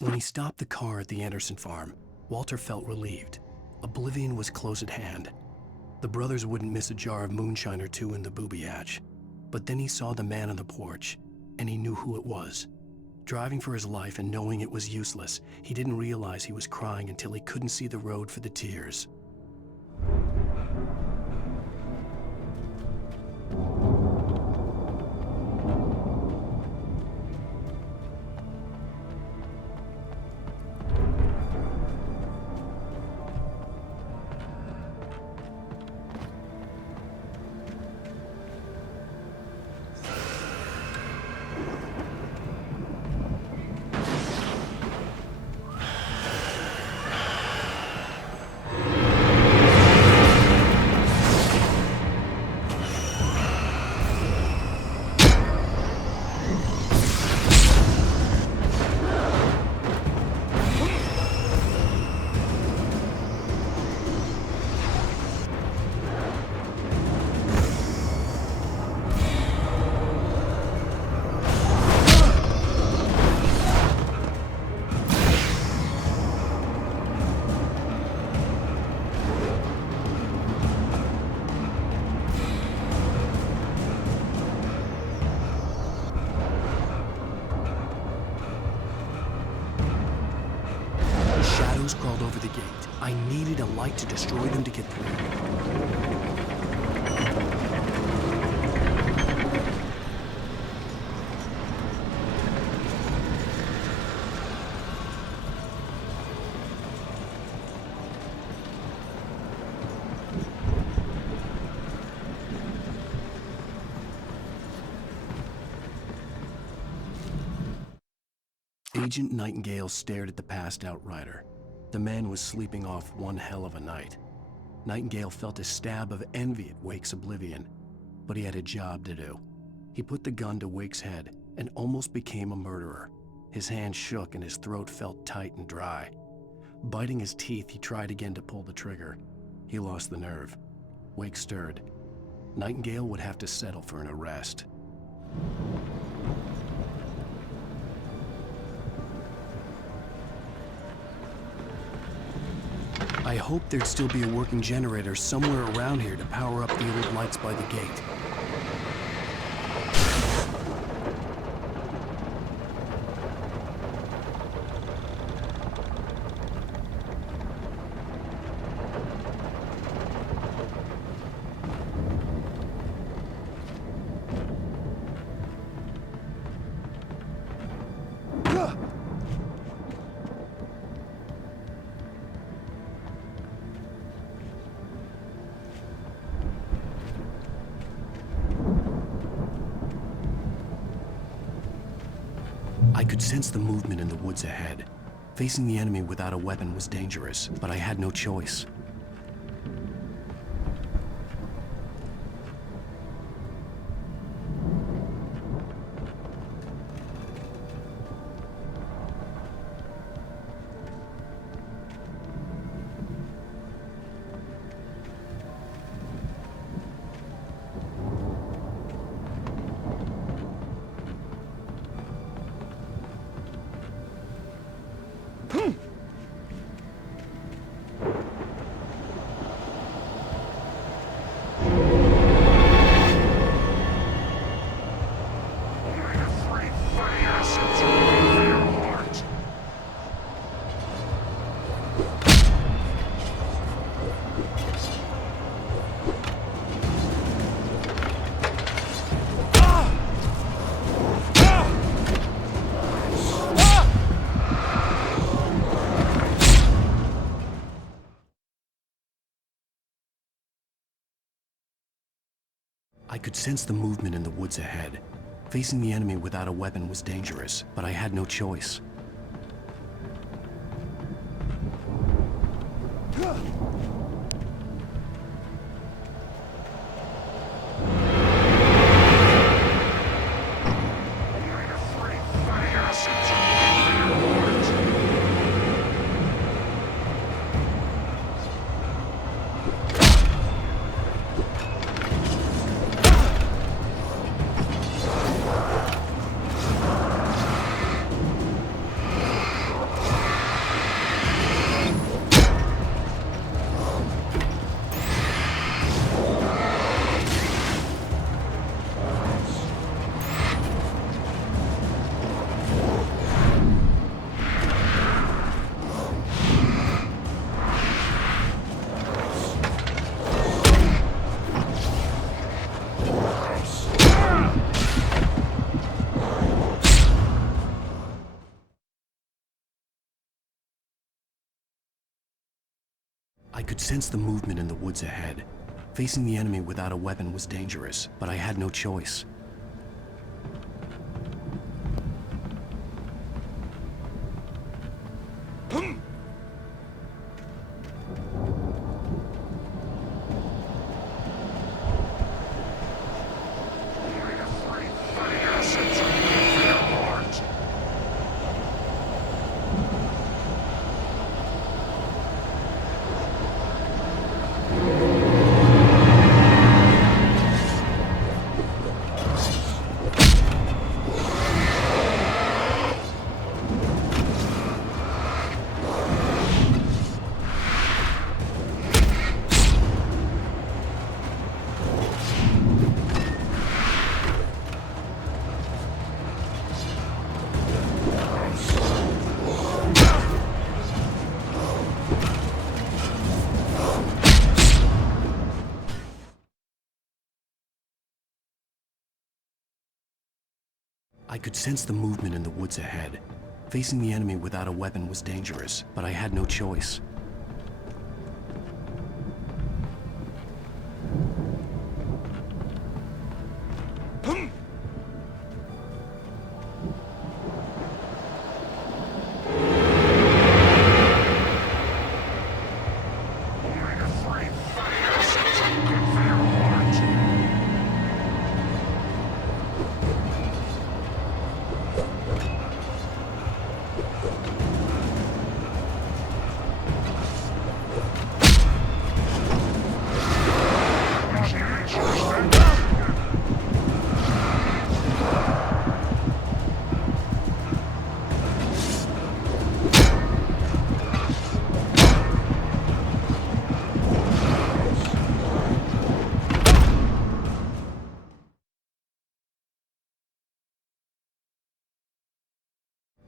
When he stopped the car at the Anderson farm, Walter felt relieved. Oblivion was close at hand. The brothers wouldn't miss a jar of moonshine or two in the booby hatch. But then he saw the man on the porch, and he knew who it was. Driving for his life and knowing it was useless, he didn't realize he was crying until he couldn't see the road for the tears. Crawled over the gate. I needed a light to destroy them to get through. Agent Nightingale stared at the passed-out rider. The man was sleeping off one hell of a night. Nightingale felt a stab of envy at Wake's oblivion, but he had a job to do. He put the gun to Wake's head and almost became a murderer. His hand shook and his throat felt tight and dry. Biting his teeth, he tried again to pull the trigger. He lost the nerve. Wake stirred. Nightingale would have to settle for an arrest. I I hoped there'd still be a working generator somewhere around here to power up the old lights by the gate. I could sense the movement in the woods ahead. Facing the enemy without a weapon was dangerous, but I had no choice. I could sense the movement in the woods ahead. Facing the enemy without a weapon was dangerous, but I had no choice. I could sense the movement in the woods ahead. Facing the enemy without a weapon was dangerous, but I had no choice. I could sense the movement in the woods ahead. Facing the enemy without a weapon was dangerous, but I had no choice.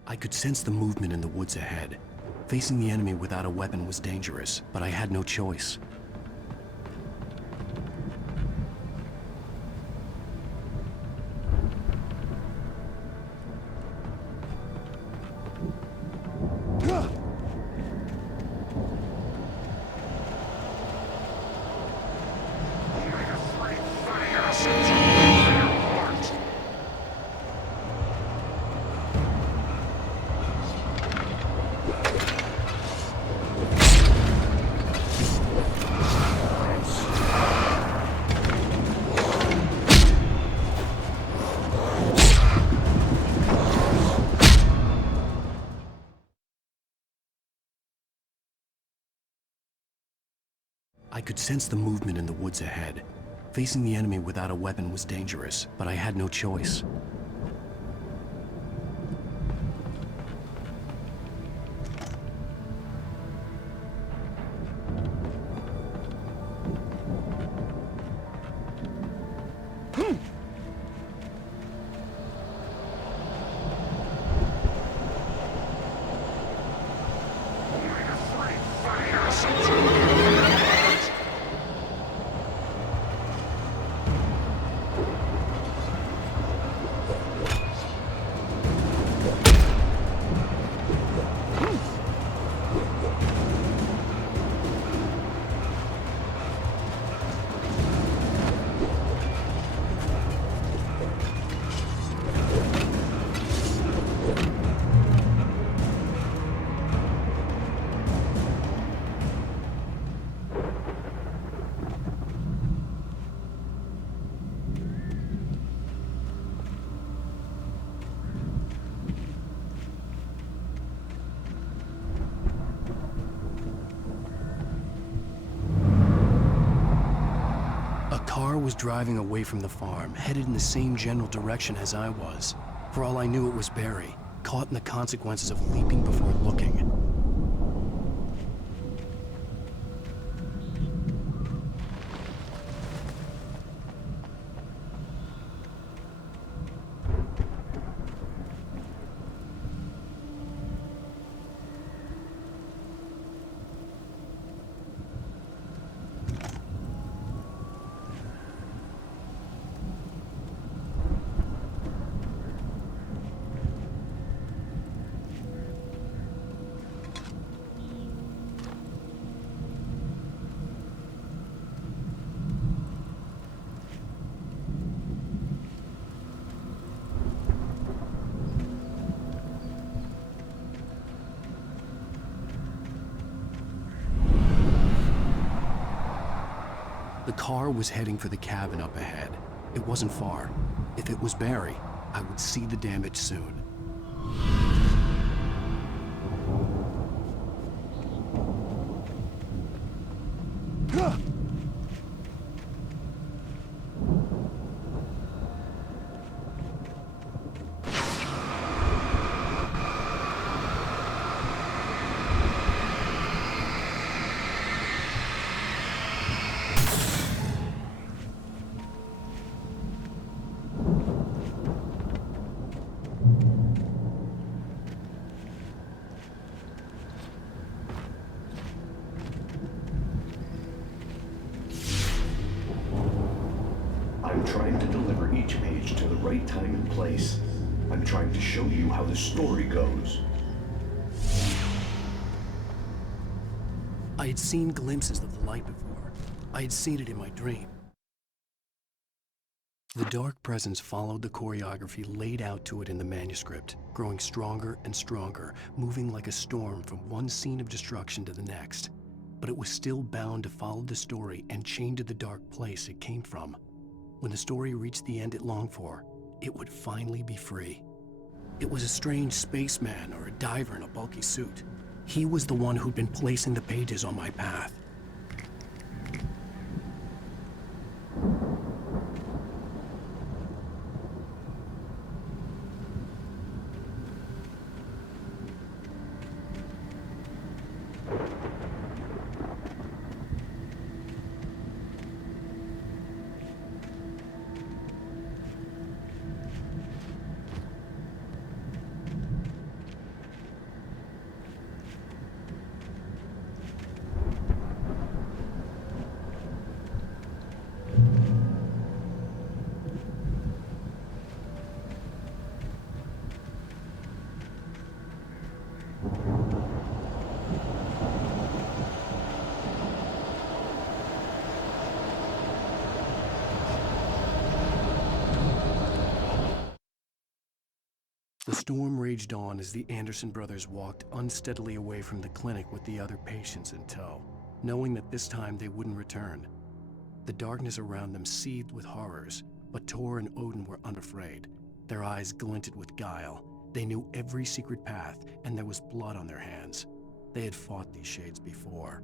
I could sense the movement in the woods ahead. Facing the enemy without a weapon was dangerous, but I had no choice. I could sense the movement in the woods ahead. Facing the enemy without a weapon was dangerous, but I had no choice. Was driving away from the farm, headed in the same general direction as I was. For all I knew, it was Barry, caught in the consequences of leaping before looking. The car was heading for the cabin up ahead. It wasn't far. If it was Barry, I would see the damage soon. I'm trying to deliver each page to the right time and place. I'm trying to show you how the story goes. I had seen glimpses of the light before. I had seen it in my dream. The dark presence followed the choreography laid out to it in the manuscript, growing stronger and stronger, moving like a storm from one scene of destruction to the next. But it was still bound to follow the story and chained to the dark place it came from. When the story reached the end it longed for, it would finally be free. It was a strange spaceman or a diver in a bulky suit. He was the one who'd been placing the pages on my path. The storm raged on as the Anderson brothers walked unsteadily away from the clinic with the other patients in tow, knowing that this time they wouldn't return. The darkness around them seethed with horrors, but Tor and Odin were unafraid. Their eyes glinted with guile. They knew every secret path, and there was blood on their hands. They had fought these shades before.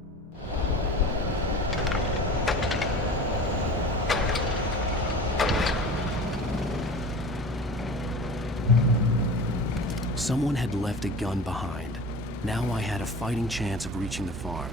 Someone had left a gun behind. Now I had a fighting chance of reaching the farm.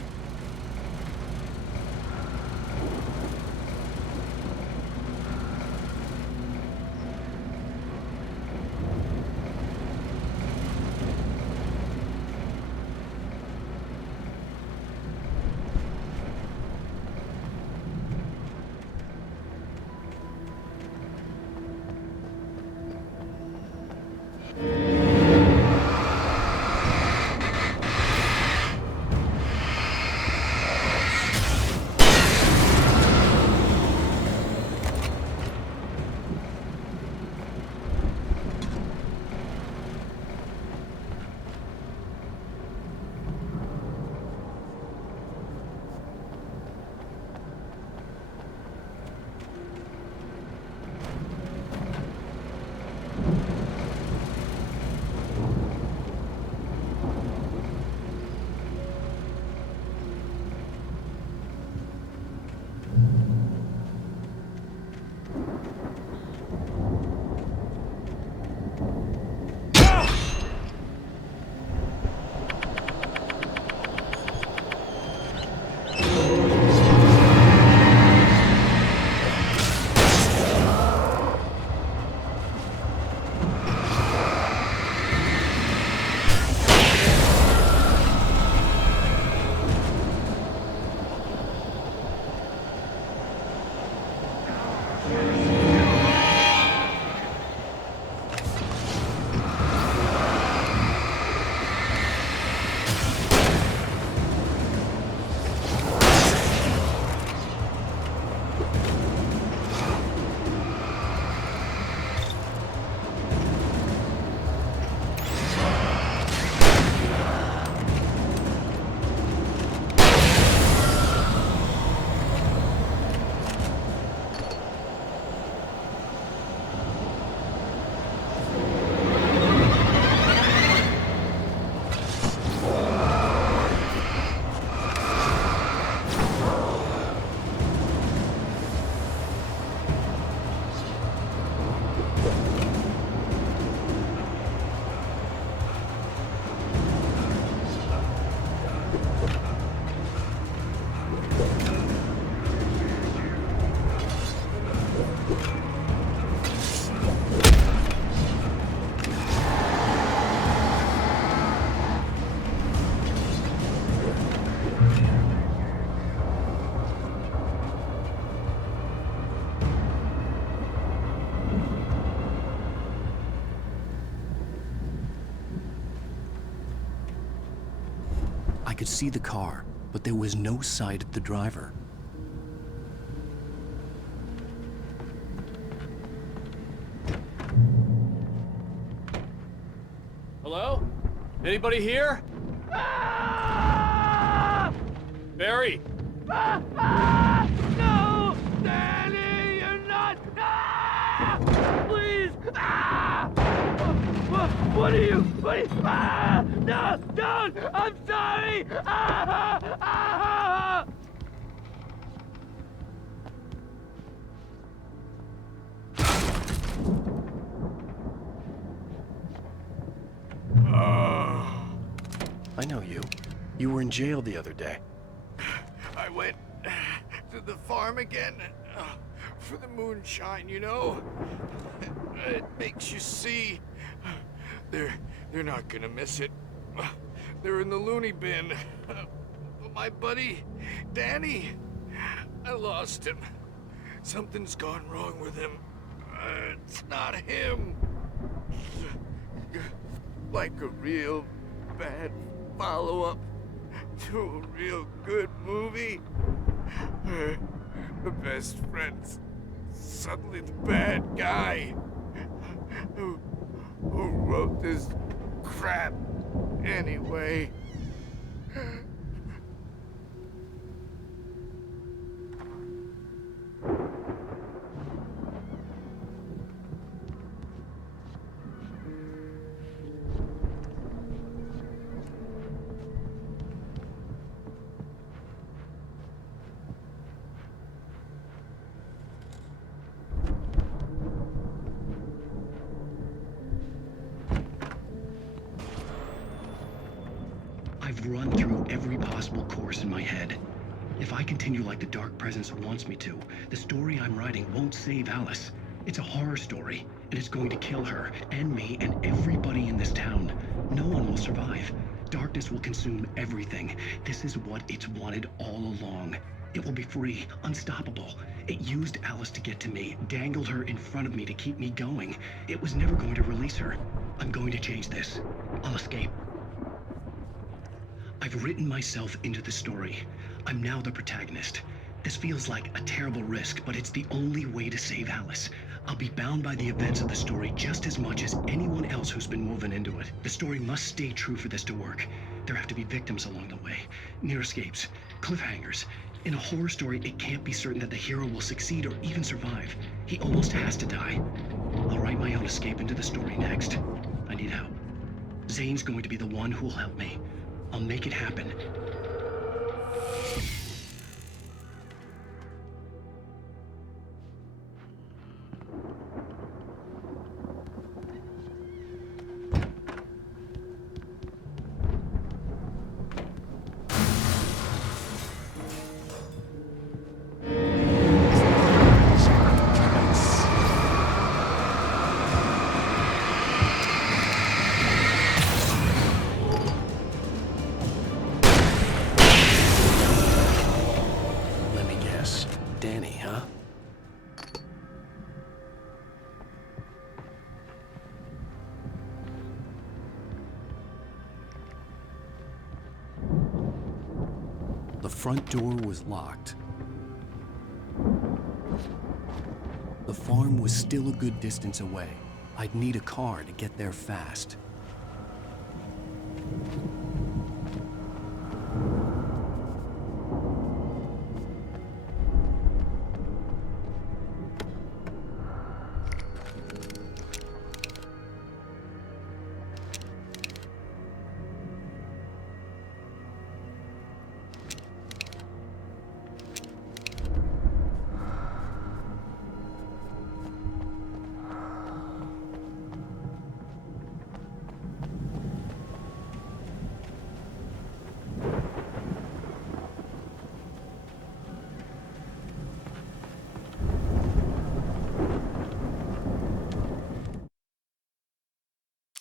I could see the car, but there was no sight of the driver. Hello? Anybody here? Barry! No! Danny, you're not! Please! What are you? No! Don't! I'm sorry! I know you. You were in jail the other day. I went to the farm again for the moonshine, you know? It makes you see. They're not gonna miss it. They're in the loony bin. But my buddy, Danny, I lost him. Something's gone wrong with him. It's not him. Like a real bad follow-up to a real good movie. The best friend's suddenly the bad guy who wrote this crap anyway? I've run through every possible course in my head. If I continue like the Dark Presence wants me to, the story I'm writing won't save Alice. It's a horror story, and it's going to kill her, and me, and everybody in this town. No one will survive. Darkness will consume everything. This is what it's wanted all along. It will be free, unstoppable. It used Alice to get to me, dangled her in front of me to keep me going. It was never going to release her. I'm going to change this. I'll escape. I've written myself into the story. I'm now the protagonist. This feels like a terrible risk, but it's the only way to save Alice. I'll be bound by the events of the story just as much as anyone else who's been woven into it. The story must stay true for this to work. There have to be victims along the way, near escapes, cliffhangers. In a horror story, it can't be certain that the hero will succeed or even survive. He almost has to die. I'll write my own escape into the story next. I need help. Zane's going to be the one who'll help me. I'll make it happen. The front door was locked. The farm was still a good distance away. I'd need a car to get there fast.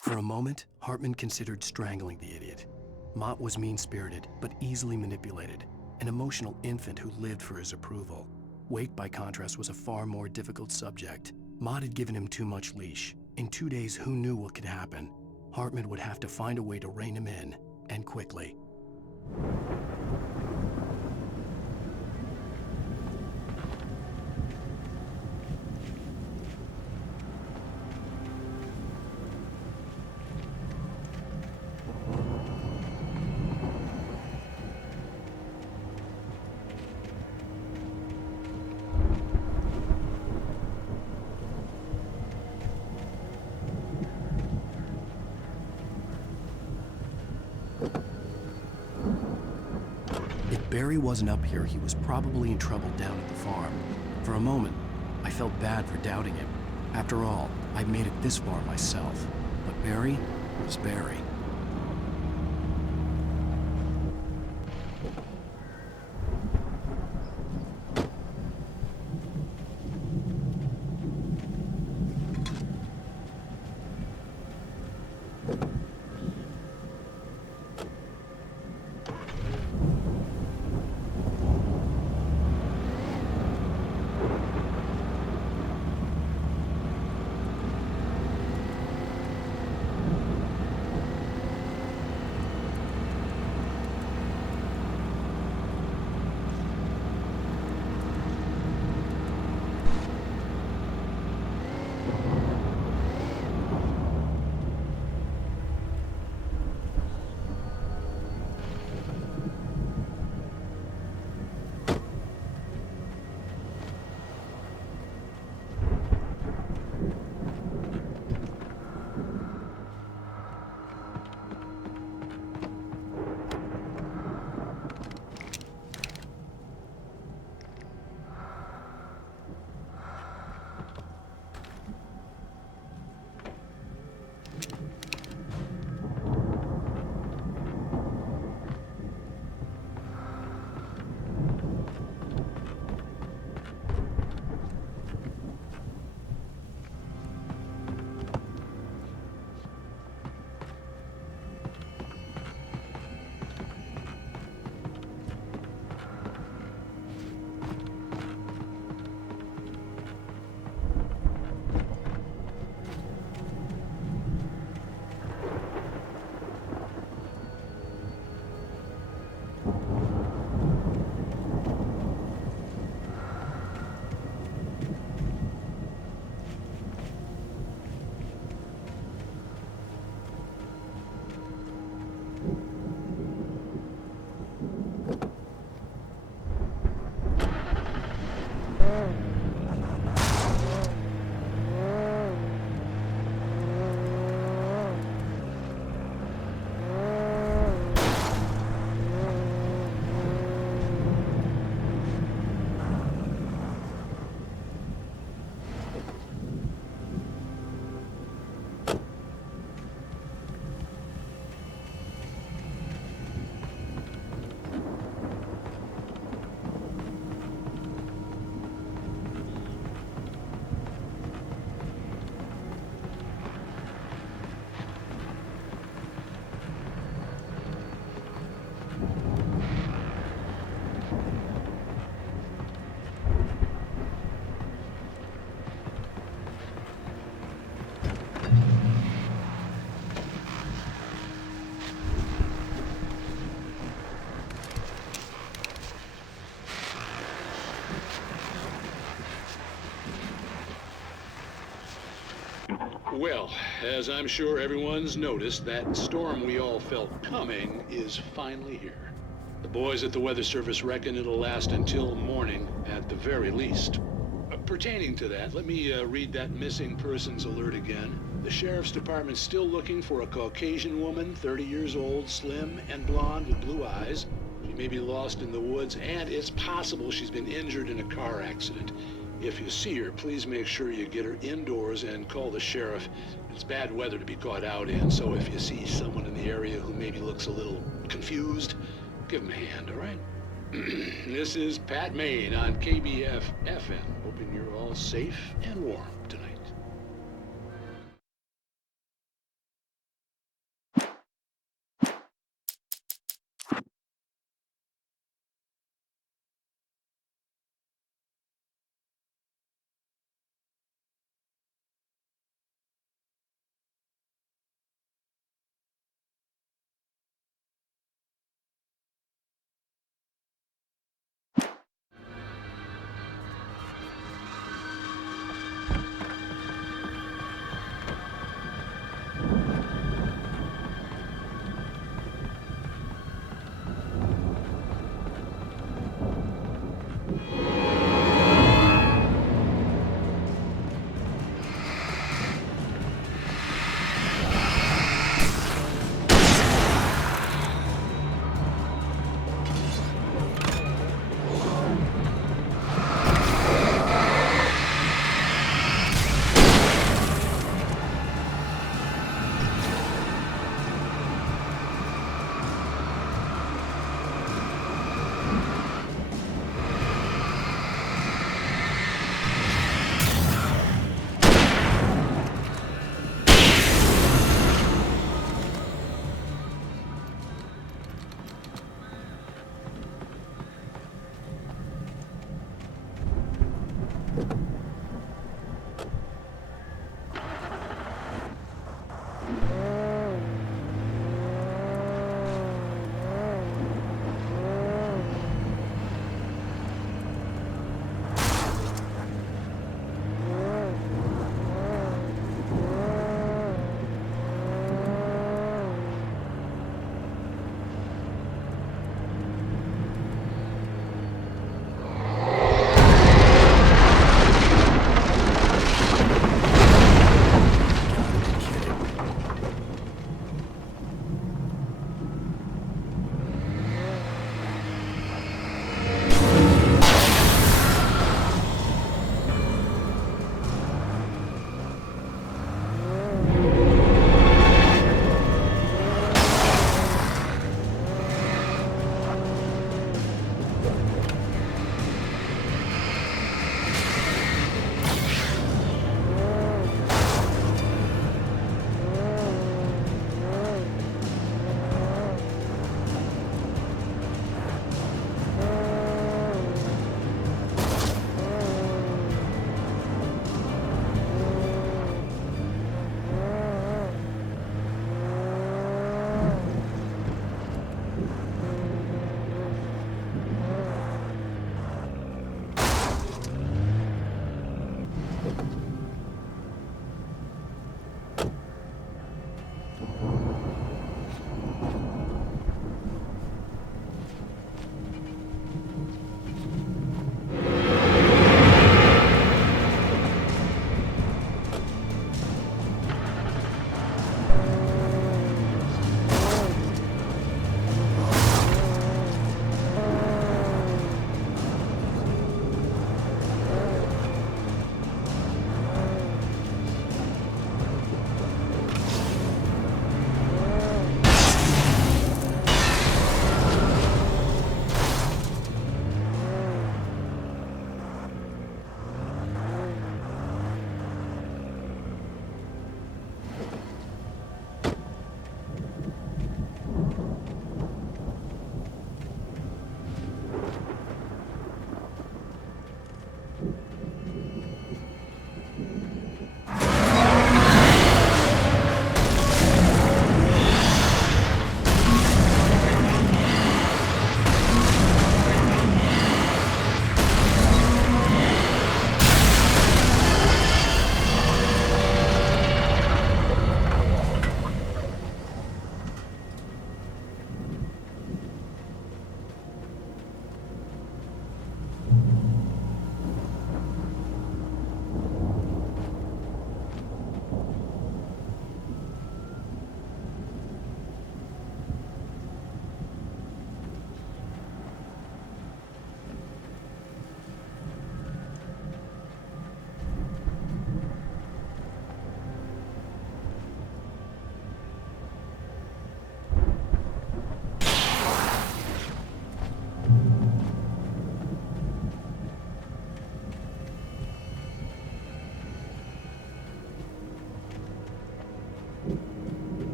For a moment, Hartman considered strangling the idiot. Mott was mean-spirited, but easily manipulated, an emotional infant who lived for his approval. Wake, by contrast, was a far more difficult subject. Mott had given him too much leash. In 2 days, who knew what could happen? Hartman would have to find a way to rein him in, and quickly. If Barry wasn't up here, he was probably in trouble down at the farm. For a moment, I felt bad for doubting him. After all, I'd made it this far myself. But Barry was Barry. Well, as I'm sure everyone's noticed, that storm we all felt coming is finally here. The boys at the Weather Service reckon it'll last until morning at the very least. Pertaining to that, let me read that missing persons alert again. The Sheriff's Department's still looking for a Caucasian woman, 30 years old, slim and blonde with blue eyes. She may be lost in the woods, and it's possible she's been injured in a car accident. If you see her, please make sure you get her indoors and call the sheriff. It's bad weather to be caught out in, so if you see someone in the area who maybe looks a little confused, give him a hand, all right? This is Pat Maine on KBF-FM, hoping you're all safe and warm tonight.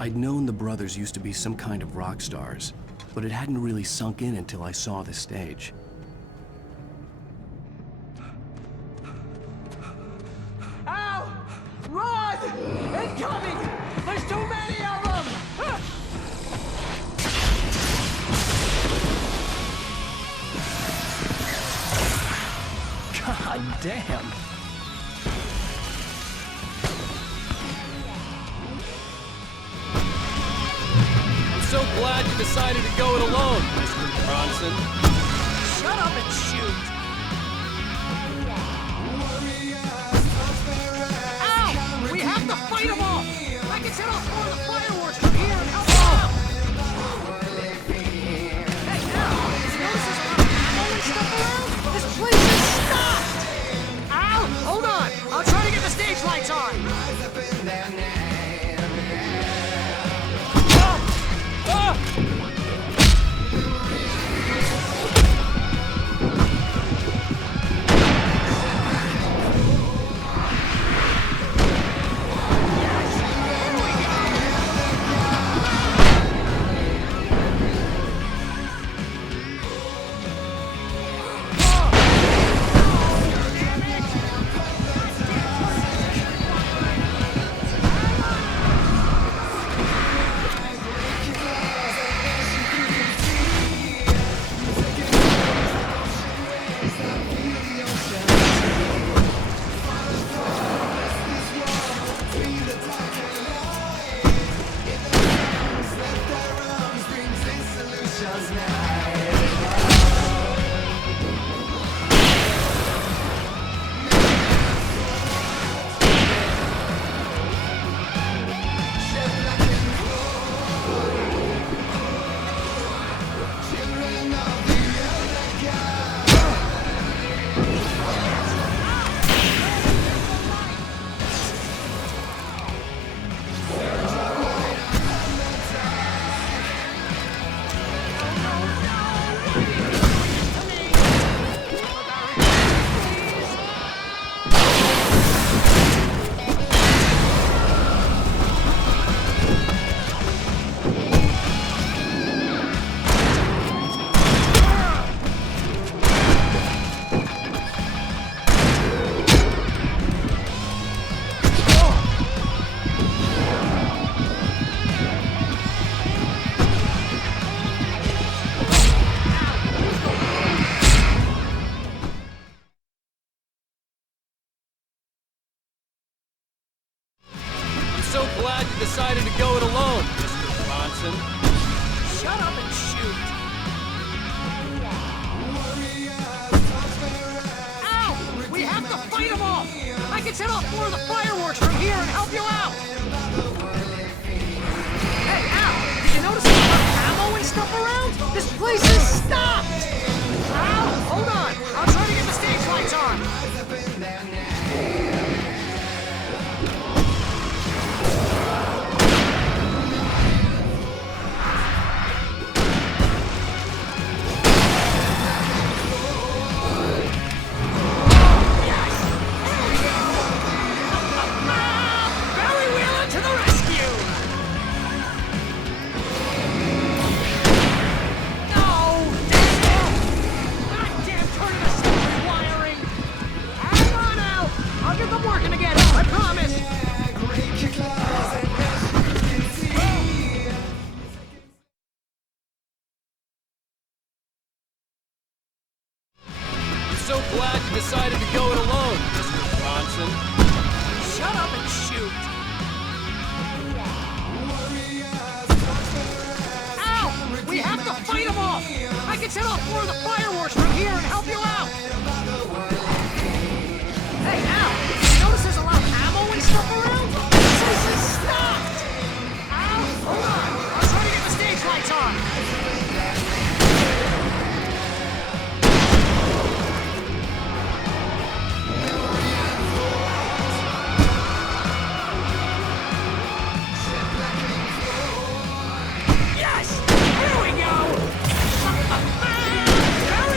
I'd known the brothers used to be some kind of rock stars, but it hadn't really sunk in until I saw this stage. Ow! Run! Incoming! There's too many of them! God damn! I'm so glad you decided to go it alone, Mr. Bronson. Shut up and shoot! Ow! We have to fight them all! I can set off more of the fireworks from here and help them out! Hey, now! Did you notice there's a lot of ammo and stuff around? This place is stocked! Ow! Hold on! I'll try to get the stage lights on! So glad you decided to go it alone, Mr. Bronson. Shut up and shoot! Ow! We have to fight them all! I can set off more of the fireworks from here and help you out! Hey, Al! Did you notice there's a lot of ammo and stuff around? This place is stocked! Al! Hold on! I'll try to get the stage lights on! So glad you decided to go it alone, Mr. Bronson. Shut up and shoot! Ow! We have to fight them all! I can set off more of the fireworks from here and help you out! Hey, Al! Did you notice there's a lot of ammo and stuff around? This place is stocked! Al! Hold on! I'll try to get the stage lights on! Yes! Here we go! Very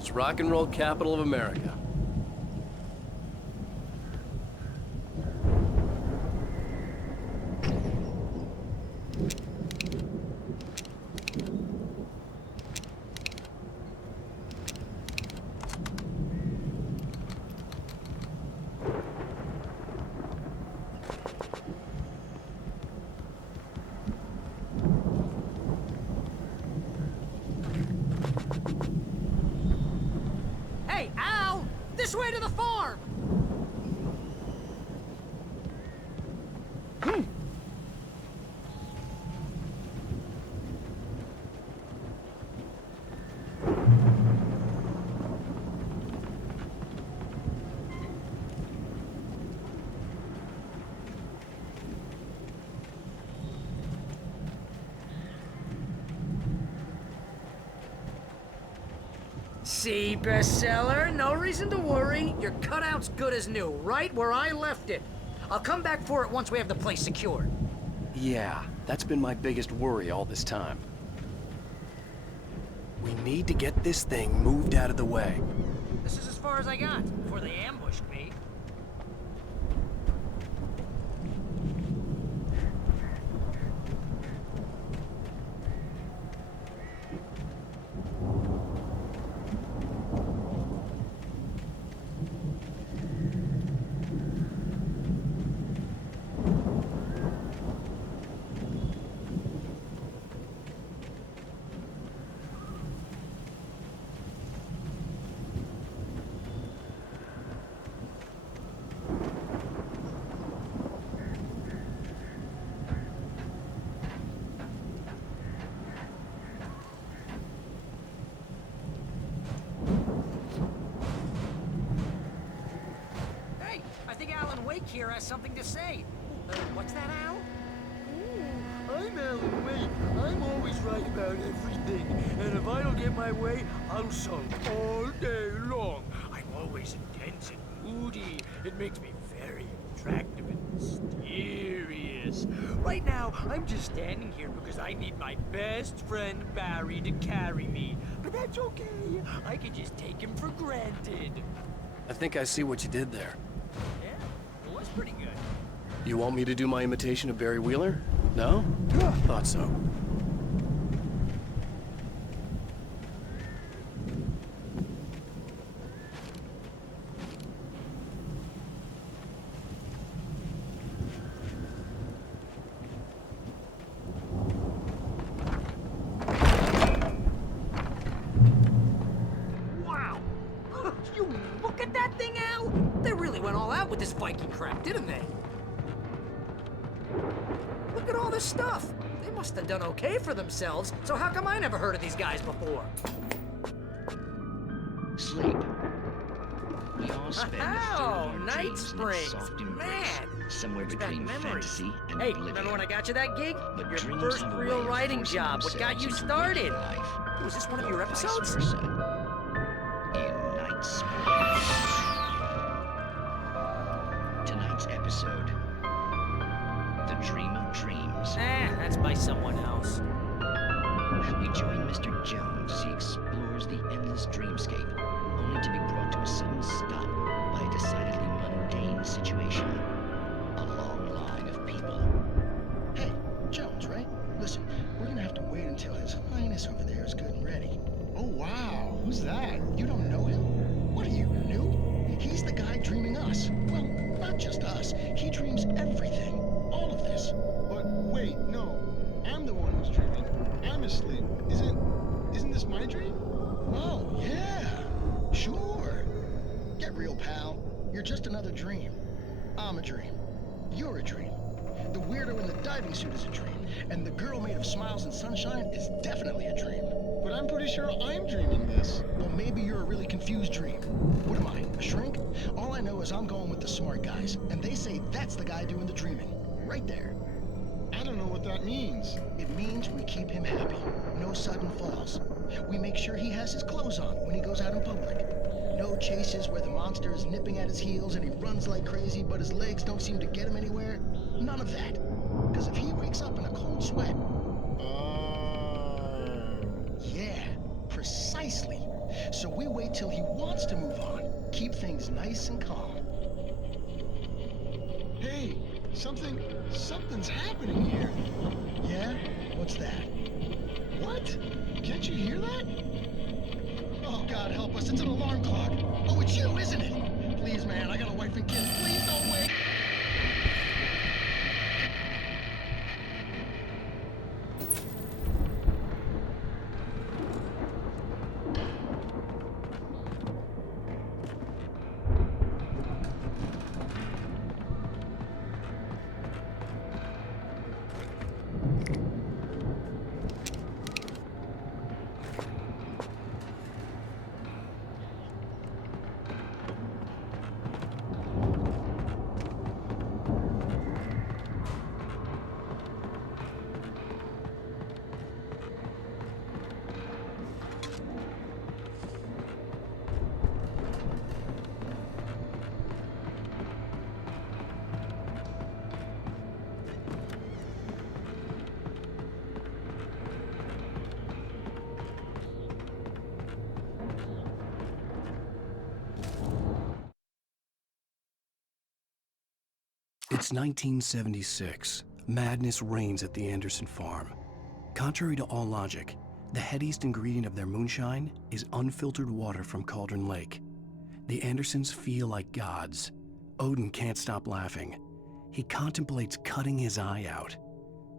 world's rock and roll capital of America. Hey, Al! This way to the farm! See, bestseller? No reason to worry. Your cutout's good as new, right where I left it. I'll come back for it once we have the place secured. Yeah, that's been my biggest worry all this time. We need to get this thing moved out of the way. This is as far as I got before they ambushed me. Here has something to say. What's that, Al? I'm Alan Wake. I'm always right about everything. And if I don't get my way, I'll sulk all day long. I'm always intense and moody. It makes me very attractive and mysterious. Right now, I'm just standing here because I need my best friend Barry to carry me. But that's okay. I can just take him for granted. I think I see what you did there. That's pretty good. You want me to do my imitation of Barry Wheeler? No? Thought so. Wow! You look at that thing, Al! They really went all out with this Viking crap, didn't they? Look at all this stuff. They must have done okay for themselves, so how come I never heard of these guys before? Sleep. We all spend a third of our Night dreams in Springs. its soft embrace, Man! somewhere Brings back between memories. fantasy and Hey, oblivion. remember when I got you that gig? But Your dreams first have a way real of writing forcing job. What got you themselves into started? waking life, Was this one of your or vice episodes? versa. In Night Springs. Tonight's episode, The Dream of Dreams. That's by someone else. We join Mr. Jones as he explores the endless dreamscape, only to be brought to a sudden stop by a decidedly mundane situation. A long line of people. Hey, Jones, right? Listen, we're gonna have to wait until His Highness over there is good and ready. Oh, wow. Who's that? You don't know him? What are you, new? He's the guy dreaming us. Well, not just us. He dreams everything. All of this. But wait, no. I'm the one who's dreaming. I'm asleep. Isn't this my dream? Oh, yeah. Sure. Get real, pal. You're just another dream. I'm a dream. You're a dream. The weirdo in the diving suit is a dream. And the girl made of smiles and sunshine is definitely a dream. But I'm pretty sure I'm dreaming this. Well, maybe you're a really confused dream. What am I, a shrink? All I know is I'm going with the smart guys. And they say that's the guy doing the dreaming. Right there. I don't know what that means. It means we keep him happy. No sudden falls. We make sure he has his clothes on when he goes out in public. No chases where the monster is nipping at his heels and he runs like crazy, but his legs don't seem to get him anywhere. None of that. Because if he wakes up in a cold sweat... Yeah, precisely. nicely. So we wait till he wants to move on. Keep things nice and calm. Hey, something's happening here. Yeah? What's that? What? Can't you hear that? Oh, God help us, it's an alarm clock. Oh, it's you, isn't it? Please, man, I got a wife and kids. Please don't wait. It's 1976. Madness reigns at the Anderson farm. Contrary to all logic, the headiest ingredient of their moonshine is unfiltered water from Cauldron Lake. The Andersons feel like gods. Odin can't stop laughing. He contemplates cutting his eye out.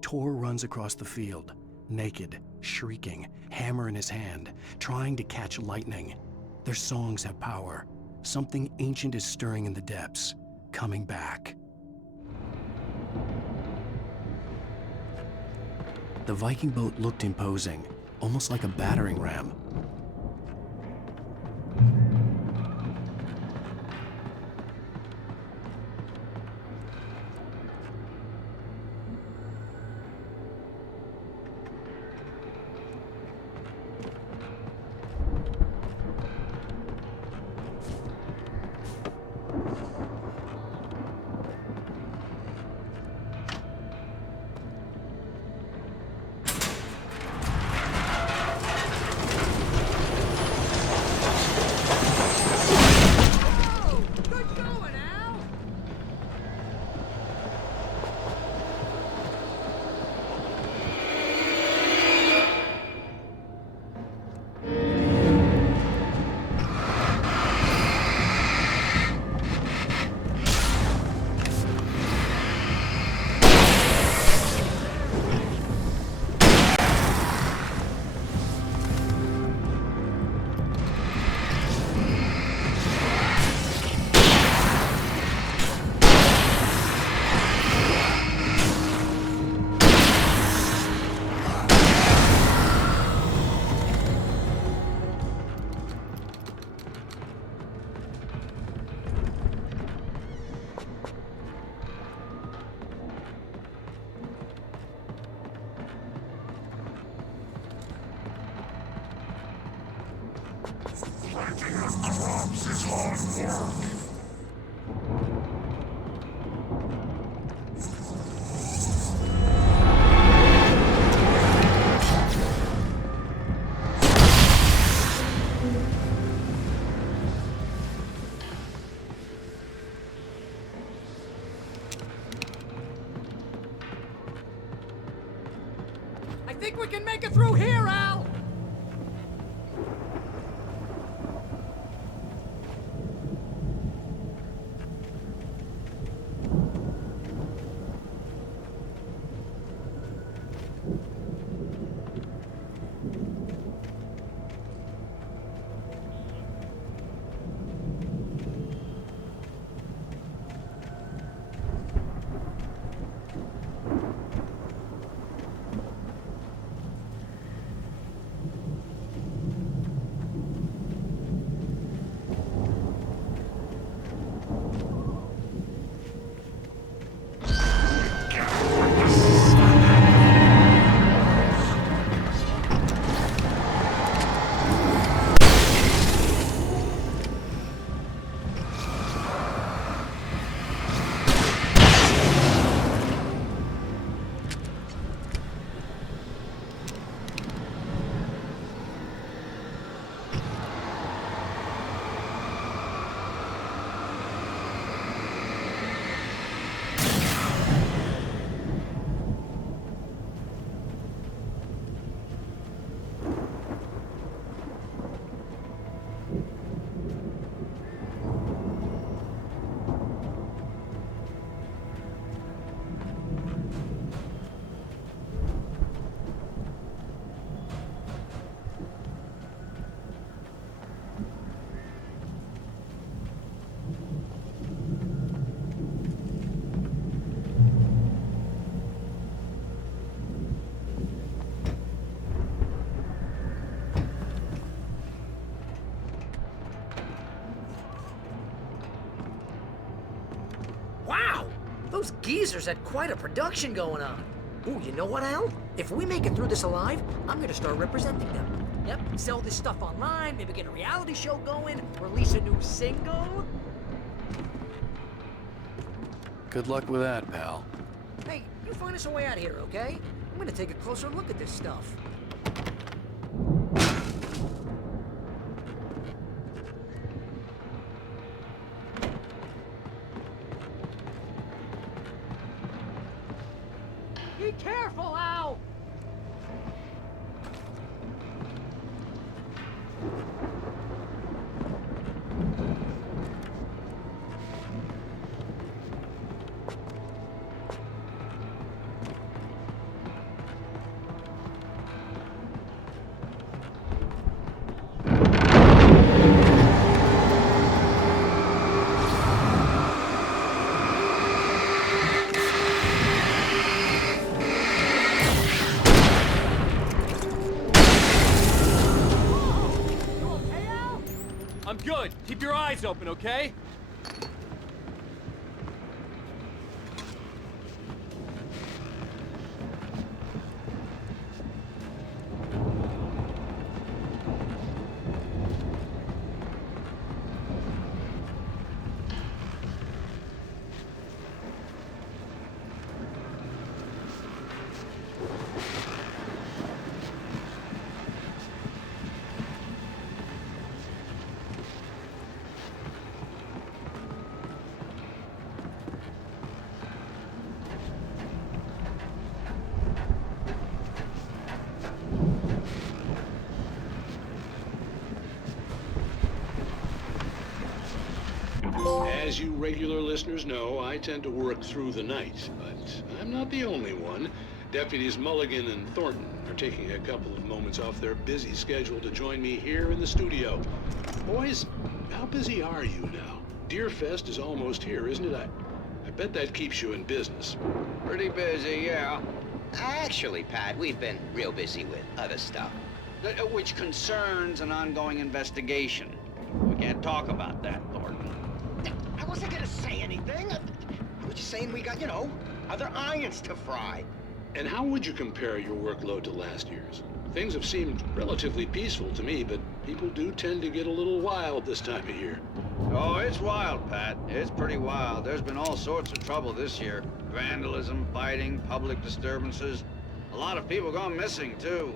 Tor runs across the field, naked, shrieking, hammer in his hand, trying to catch lightning. Their songs have power. Something ancient is stirring in the depths, coming back. The Viking boat looked imposing, almost like a battering ram. I think we can make it through here, Al! Wow! Those geezers had quite a production going on. Ooh, you know what, Al? If we make it through this alive, I'm gonna start representing them. Yep, sell this stuff online, maybe get a reality show going, release a new single. Good luck with that, pal. Hey, you find us a way out of here, okay? I'm gonna take a closer look at this stuff. Be careful, Al! I'm good. Keep your eyes open, okay? As you regular listeners know, I tend to work through the night, but I'm not the only one. Deputies Mulligan and Thornton are taking a couple of moments off their busy schedule to join me here in the studio. Boys, how busy are you now? Deerfest is almost here, isn't it? I bet that keeps you in business. Pretty busy, yeah. Actually, Pat, we've been real busy with other stuff, which concerns an ongoing investigation. We can't talk about that, Thornton. I wasn't gonna say anything. I was just saying we got, other irons to fry. And how would you compare your workload to last year's? Things have seemed relatively peaceful to me, but people do tend to get a little wild this time of year. Oh, it's wild, Pat. It's pretty wild. There's been all sorts of trouble this year. Vandalism, fighting, public disturbances. A lot of people gone missing, too.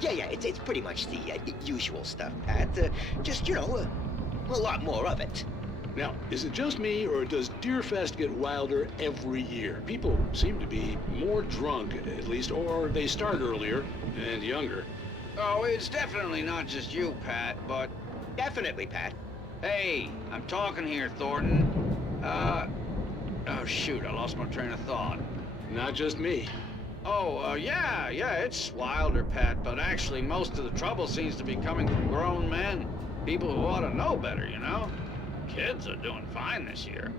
Yeah, it's pretty much the usual stuff, Pat. Just, a lot more of it. Now, is it just me, or does Deerfest get wilder every year? People seem to be more drunk, at least, or they start earlier and younger. Oh, it's definitely not just you, Pat, but... Definitely, Pat. Hey, I'm talking here, Thornton. Oh, shoot, I lost my train of thought. Not just me. Oh, yeah, it's wilder, Pat, but actually most of the trouble seems to be coming from grown men. People who ought to know better, Kids are doing fine this year.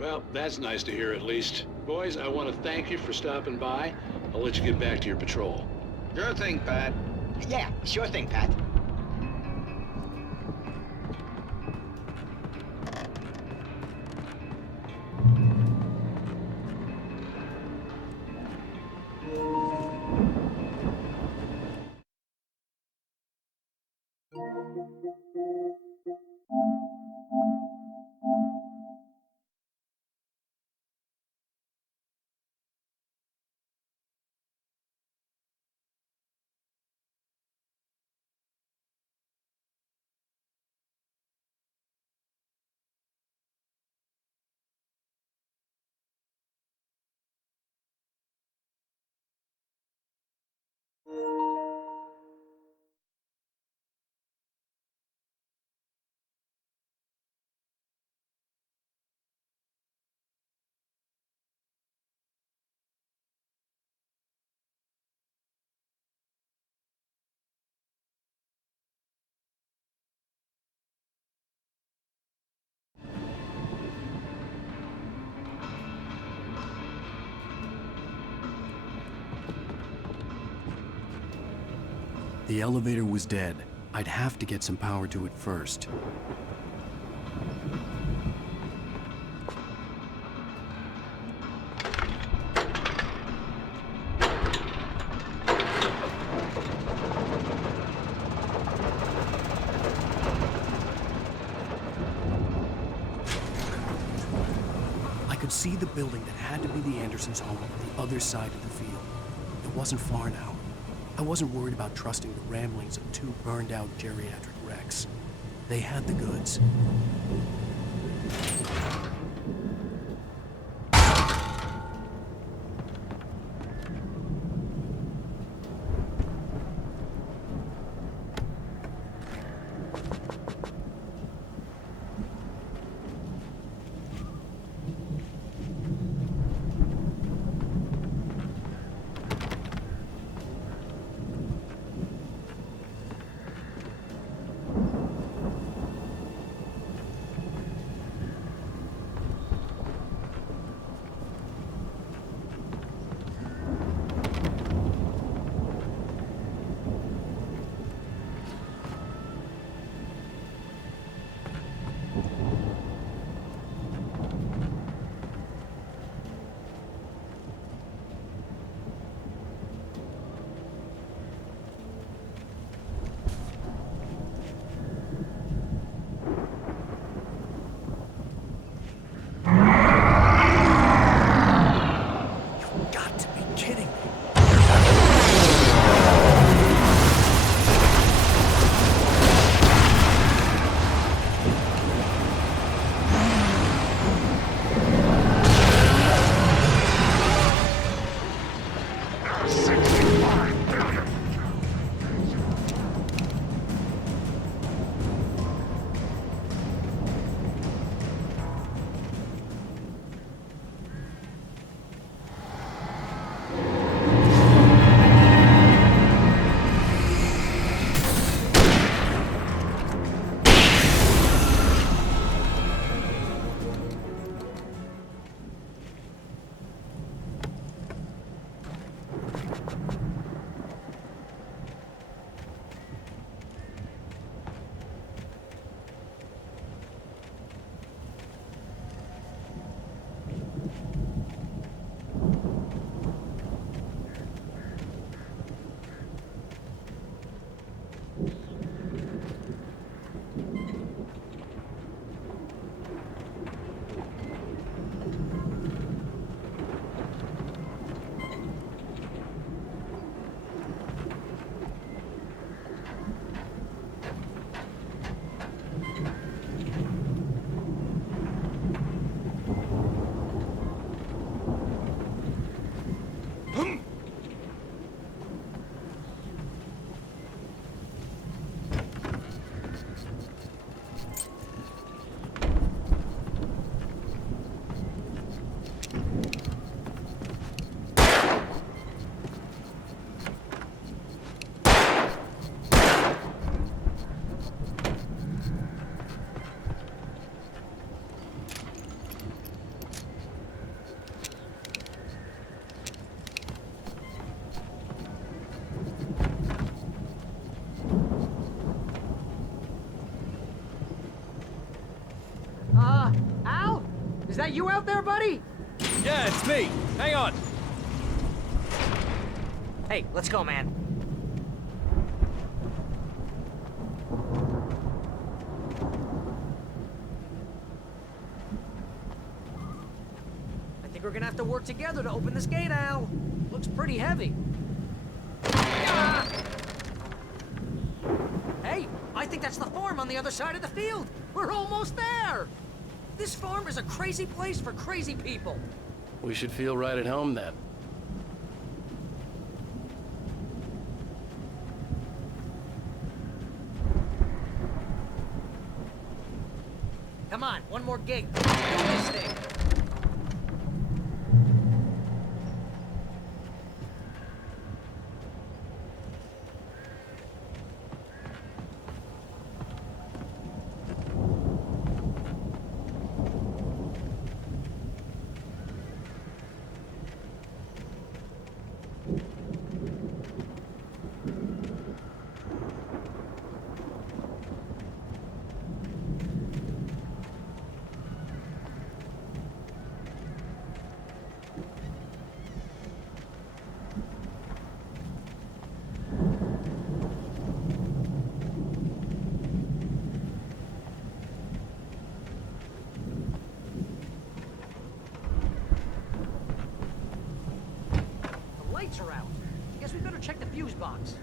Well, that's nice to hear at least. Boys, I want to thank you for stopping by. I'll let you get back to your patrol. Sure thing, Pat. Yeah, sure thing, Pat. The elevator was dead. I'd have to get some power to it first. I could see the building that had to be the Andersons' home on the other side of the field. It wasn't far now. I wasn't worried about trusting the ramblings of two burned-out geriatric wrecks. They had the goods. Al? Is that you out there, buddy? Yeah, it's me. Hang on. Hey, let's go, man. I think we're gonna have to work together to open this gate, Al. Looks pretty heavy. Ah! Hey, I think that's the farm on the other side of the field. We're almost there. This farm is a crazy place for crazy people. We should feel right at home then. Come on, one more gate. Do this thing. lights are out. Guess we better check the fuse box.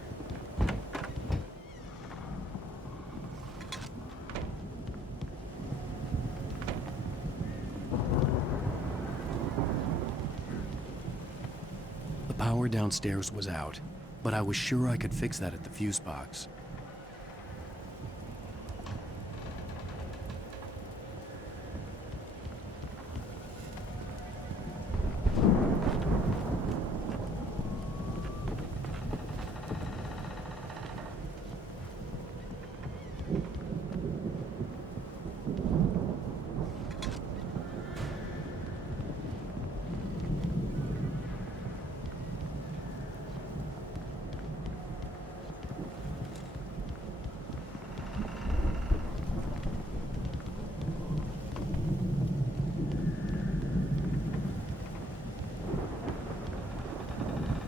The power downstairs was out, but I was sure I could fix that at the fuse box.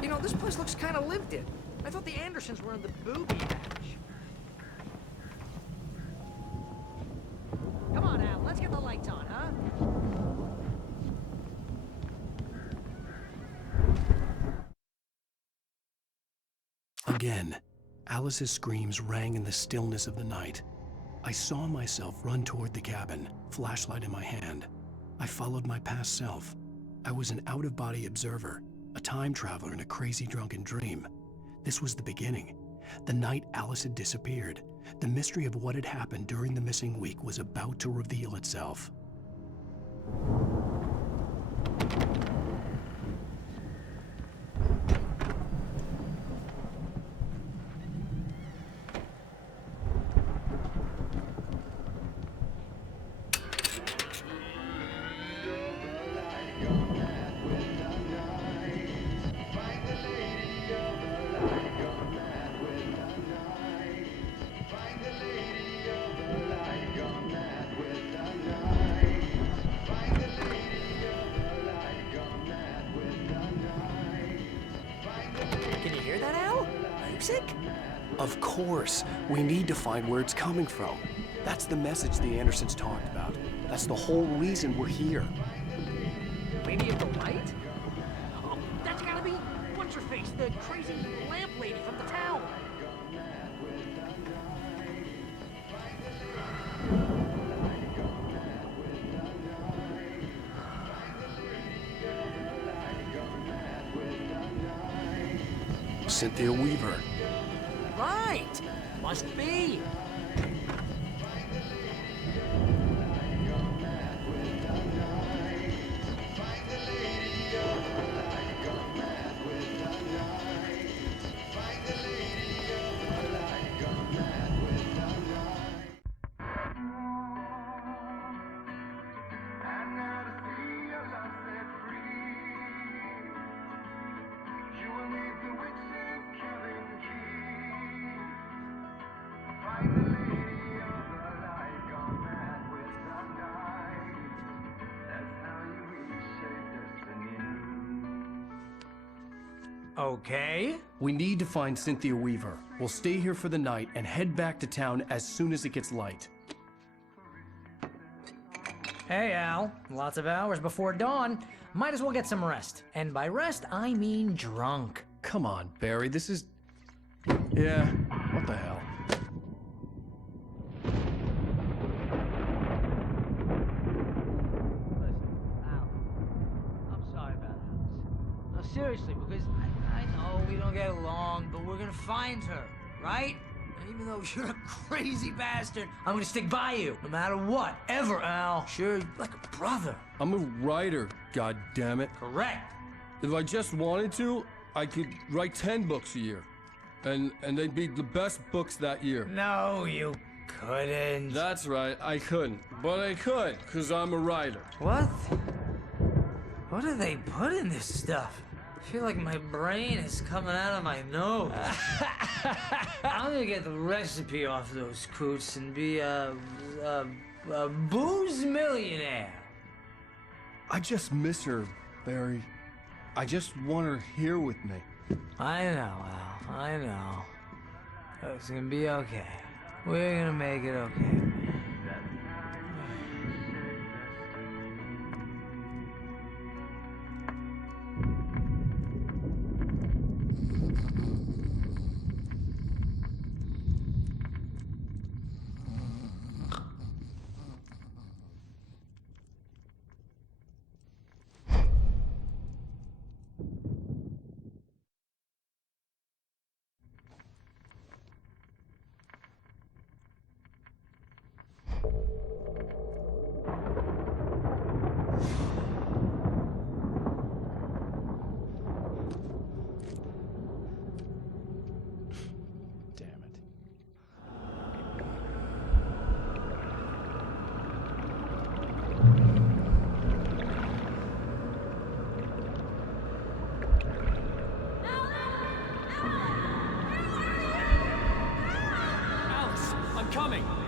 You know, this place looks kind of lived in. I thought the Andersons were in the booby patch. Come on, Al, let's get the lights on, huh? Again, Alice's screams rang in the stillness of the night. I saw myself run toward the cabin, flashlight in my hand. I followed my past self. I was an out-of-body observer, a time traveler in a crazy drunken dream. This was the beginning. The night Alice had disappeared. The mystery of what had happened during the missing week was about to reveal itself. Can you hear that, Al? Music? Of course, we need to find where it's coming from. That's the message the Andersons talked about. That's the whole reason we're here. Lady of the Light? Oh, that's gotta be what's-her-face, the crazy lamp lady from the town. Cynthia Weaver. Right! Must be. Okay. We need to find Cynthia Weaver. We'll stay here for the night and head back to town as soon as it gets light. Hey, Al. Lots of hours before dawn. Might as well get some rest. And by rest, I mean drunk. Come on, Barry, this is... Yeah, what the hell? I'm sorry about Alice. No, seriously, because I know we don't get along, but we're gonna find her, right? And even though you're a crazy bastard, I'm gonna stick by you, no matter what, ever, Al. Sure, like a brother. I'm a writer, goddammit. Correct. If I just wanted to, I could write 10 books a year. And they'd be the best books that year. No, you couldn't. That's right, I couldn't. But I could, because I'm a writer. What? What do they put in this stuff? I feel like my brain is coming out of my nose. I'm gonna get the recipe off those coots and be a booze millionaire. I just miss her, Barry. I just want her here with me. I know, Al. I know. It's gonna be okay. We're gonna make it okay.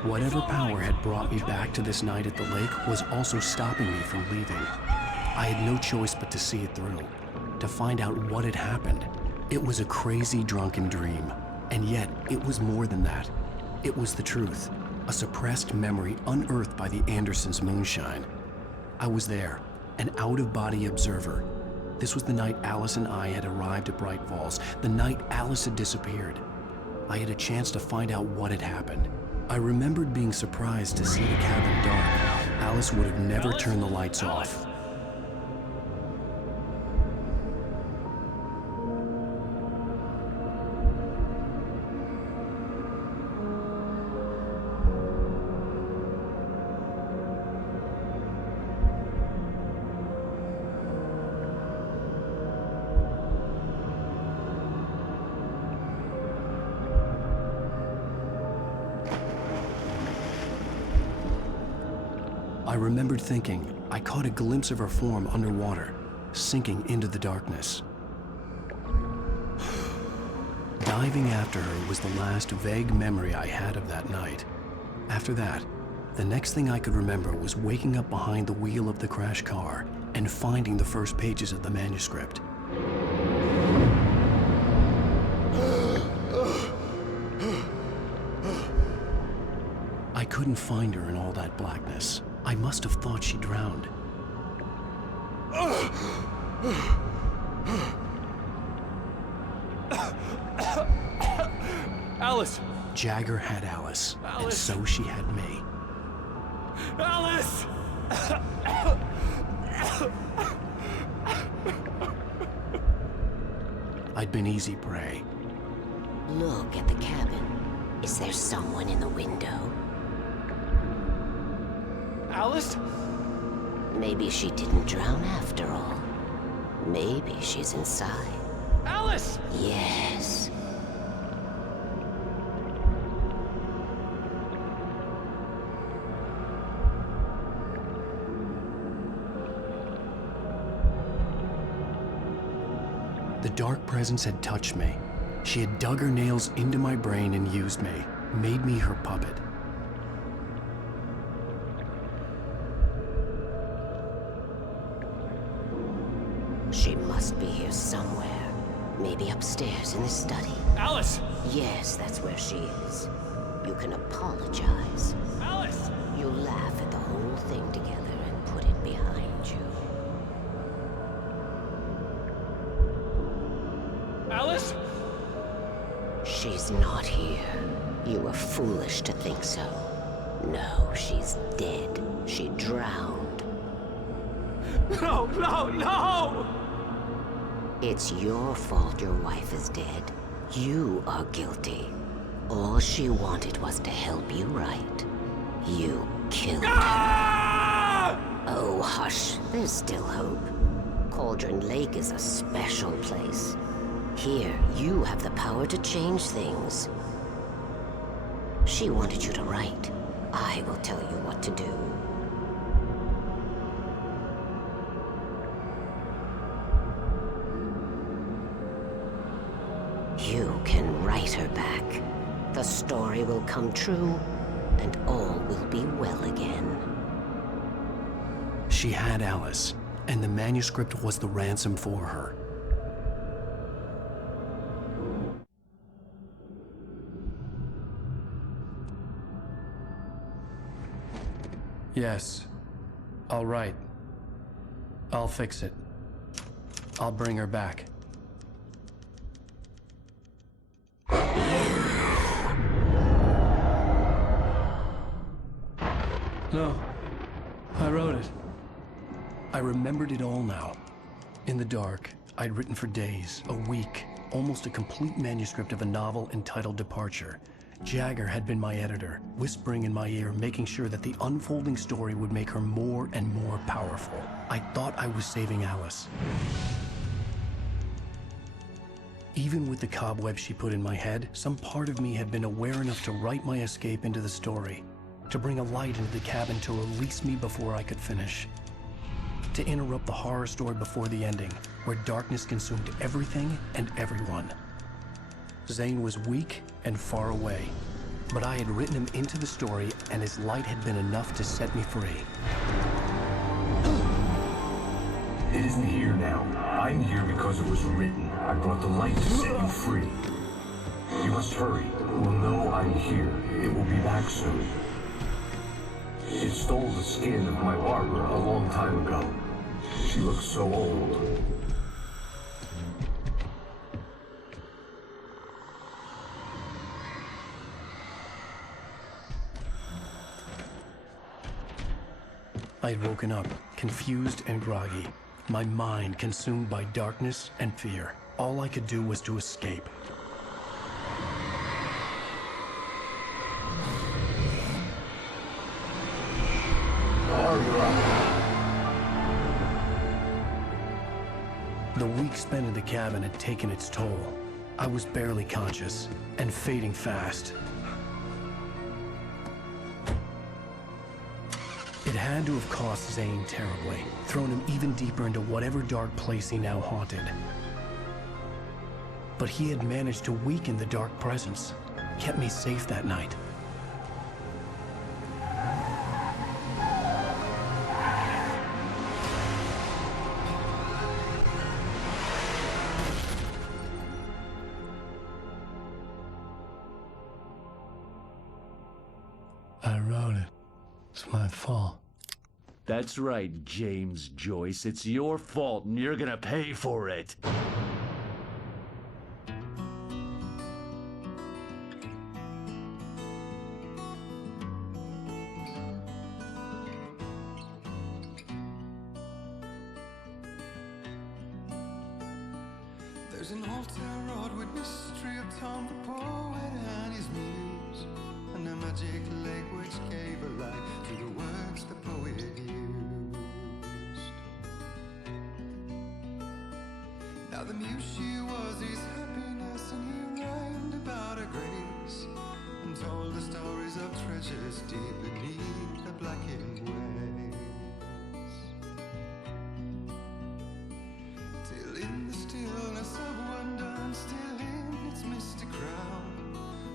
Whatever power had brought me back to this night at the lake was also stopping me from leaving. I had no choice but to see it through, to find out what had happened. It was a crazy, drunken dream, and yet it was more than that. It was the truth, a suppressed memory unearthed by the Andersons' moonshine. I was there, an out-of-body observer. This was the night Alice and I had arrived at Bright Falls, the night Alice had disappeared. I had a chance to find out what had happened. I remembered being surprised to see the cabin dark. Alice would have never turned the lights off. I remembered thinking I caught a glimpse of her form underwater, sinking into the darkness. Diving after her was the last vague memory I had of that night. After that, the next thing I could remember was waking up behind the wheel of the crashed car and finding the first pages of the manuscript. I couldn't find her in all that blackness. I must have thought she drowned. Alice! Jagger had Alice, and so she had me. Alice! I'd been easy prey. Look at the cabin. Is there someone in the window? Alice? Maybe she didn't drown after all. Maybe she's inside. Alice! Yes. The dark presence had touched me. She had dug her nails into my brain and used me, made me her puppet. She must be here somewhere. Maybe upstairs in the study. Alice! Yes, that's where she is. You can apologize. Alice! You laugh at the whole thing together and put it behind you. Alice? She's not here. You were foolish to think so. No, she's dead. She drowned. No, no, no! It's your fault your wife is dead. You are guilty. All she wanted was to help you right. You killed her. Oh, hush. There's still hope. Cauldron Lake is a special place. Here, you have the power to change things. She wanted you to write. I will tell you what to do. You can write her back. The story will come true, and all will be well again. She had Alice, and the manuscript was the ransom for her. Yes. All right. I'll fix it. I'll bring her back. No. I wrote it. I remembered it all now. In the dark, I'd written for days, a week, almost a complete manuscript of a novel entitled Departure. Jagger had been my editor, whispering in my ear, making sure that the unfolding story would make her more and more powerful. I thought I was saving Alice. Even with the cobwebs she put in my head, some part of me had been aware enough to write my escape into the story, to bring a light into the cabin to release me before I could finish, to interrupt the horror story before the ending, where darkness consumed everything and everyone. Zane was weak and far away. But I had written him into the story, and his light had been enough to set me free. It isn't here now. I'm here because it was written. I brought the light to set you free. You must hurry. It will know I'm here. It will be back soon. It stole the skin of my barber a long time ago. She looks so old. I had woken up, confused and groggy, my mind consumed by darkness and fear. All I could do was to escape. The week spent in the cabin had taken its toll. I was barely conscious and fading fast. It had to have cost Zane terribly, thrown him even deeper into whatever dark place he now haunted. But he had managed to weaken the dark presence, kept me safe that night. I wrote it. It's my fault. That's right, James Joyce. It's your fault, and you're gonna pay for it. There's an altar wrought with mystery of Tom the poet and his muse, and a magic lake which gave a light to the words the poet used. Now the muse she was his happiness, and he rhymed about her grace, and told the stories of treasures deep beneath the blackened waves. Till in the stillness of wonder, and still in its mystic crown,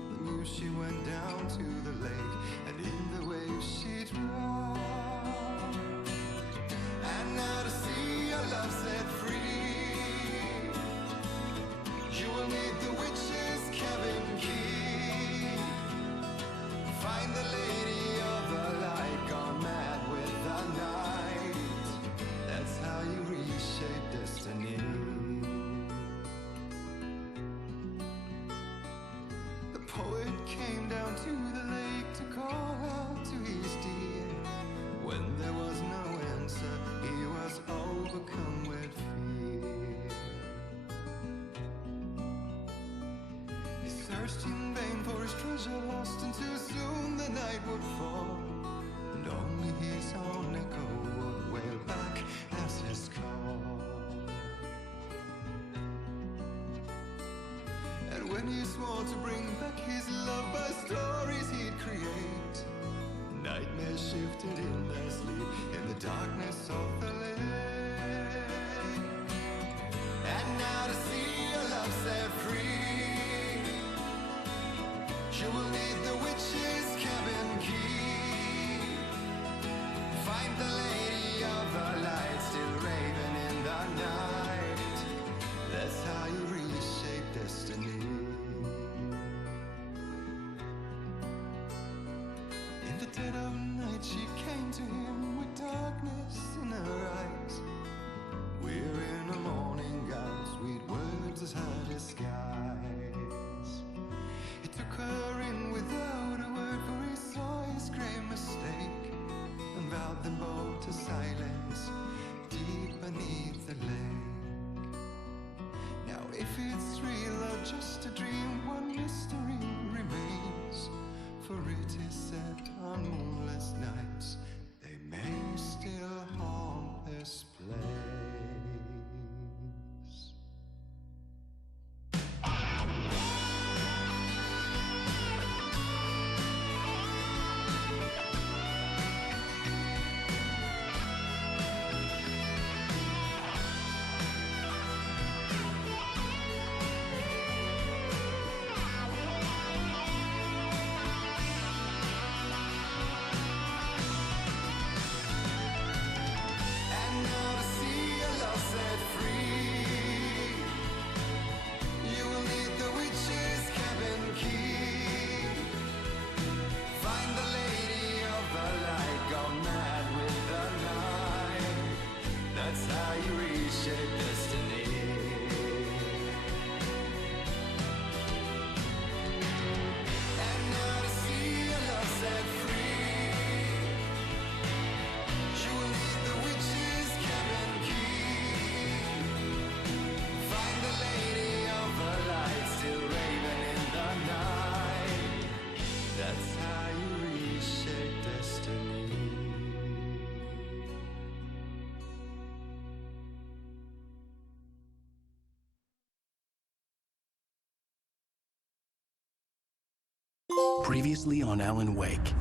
the muse she went down to the lake, and in the waves she drowned. And now to see your love set free, you will need the witch's cabin key. Find the lady of the light, gone mad with the night. That's how you reshape destiny. The poet came down to the lake to call out to his dear. When there was no answer, he was overcome with fear. He searched in vain for his treasure lost, and too soon the night would fall, and only his own echo would wail back as his call. And when he swore to bring back his love by stories he'd create, nightmares shifted in their sleep in the darkness of the lake. And now to see your love set free, you will need the witch's cabin key. Find the lady of the light, still raving in the night. That's how you reshape destiny. In the dead of night she came to him with darkness in her eyes. We're in a morning gown, sweet words as her disguise. He took her in without a word, for he saw his grave mistake, and vowed them both to silence deep beneath the lake. Now if it's real or just a dream, one mystery remains, for it is said on moonless nights they may still haunt this place. reshape destiny. And now to see your love set free, she will lead the witch's cabin key. Find the lady of the light, still raving in the night. That's how you reshape destiny. Previously on Alan Wake.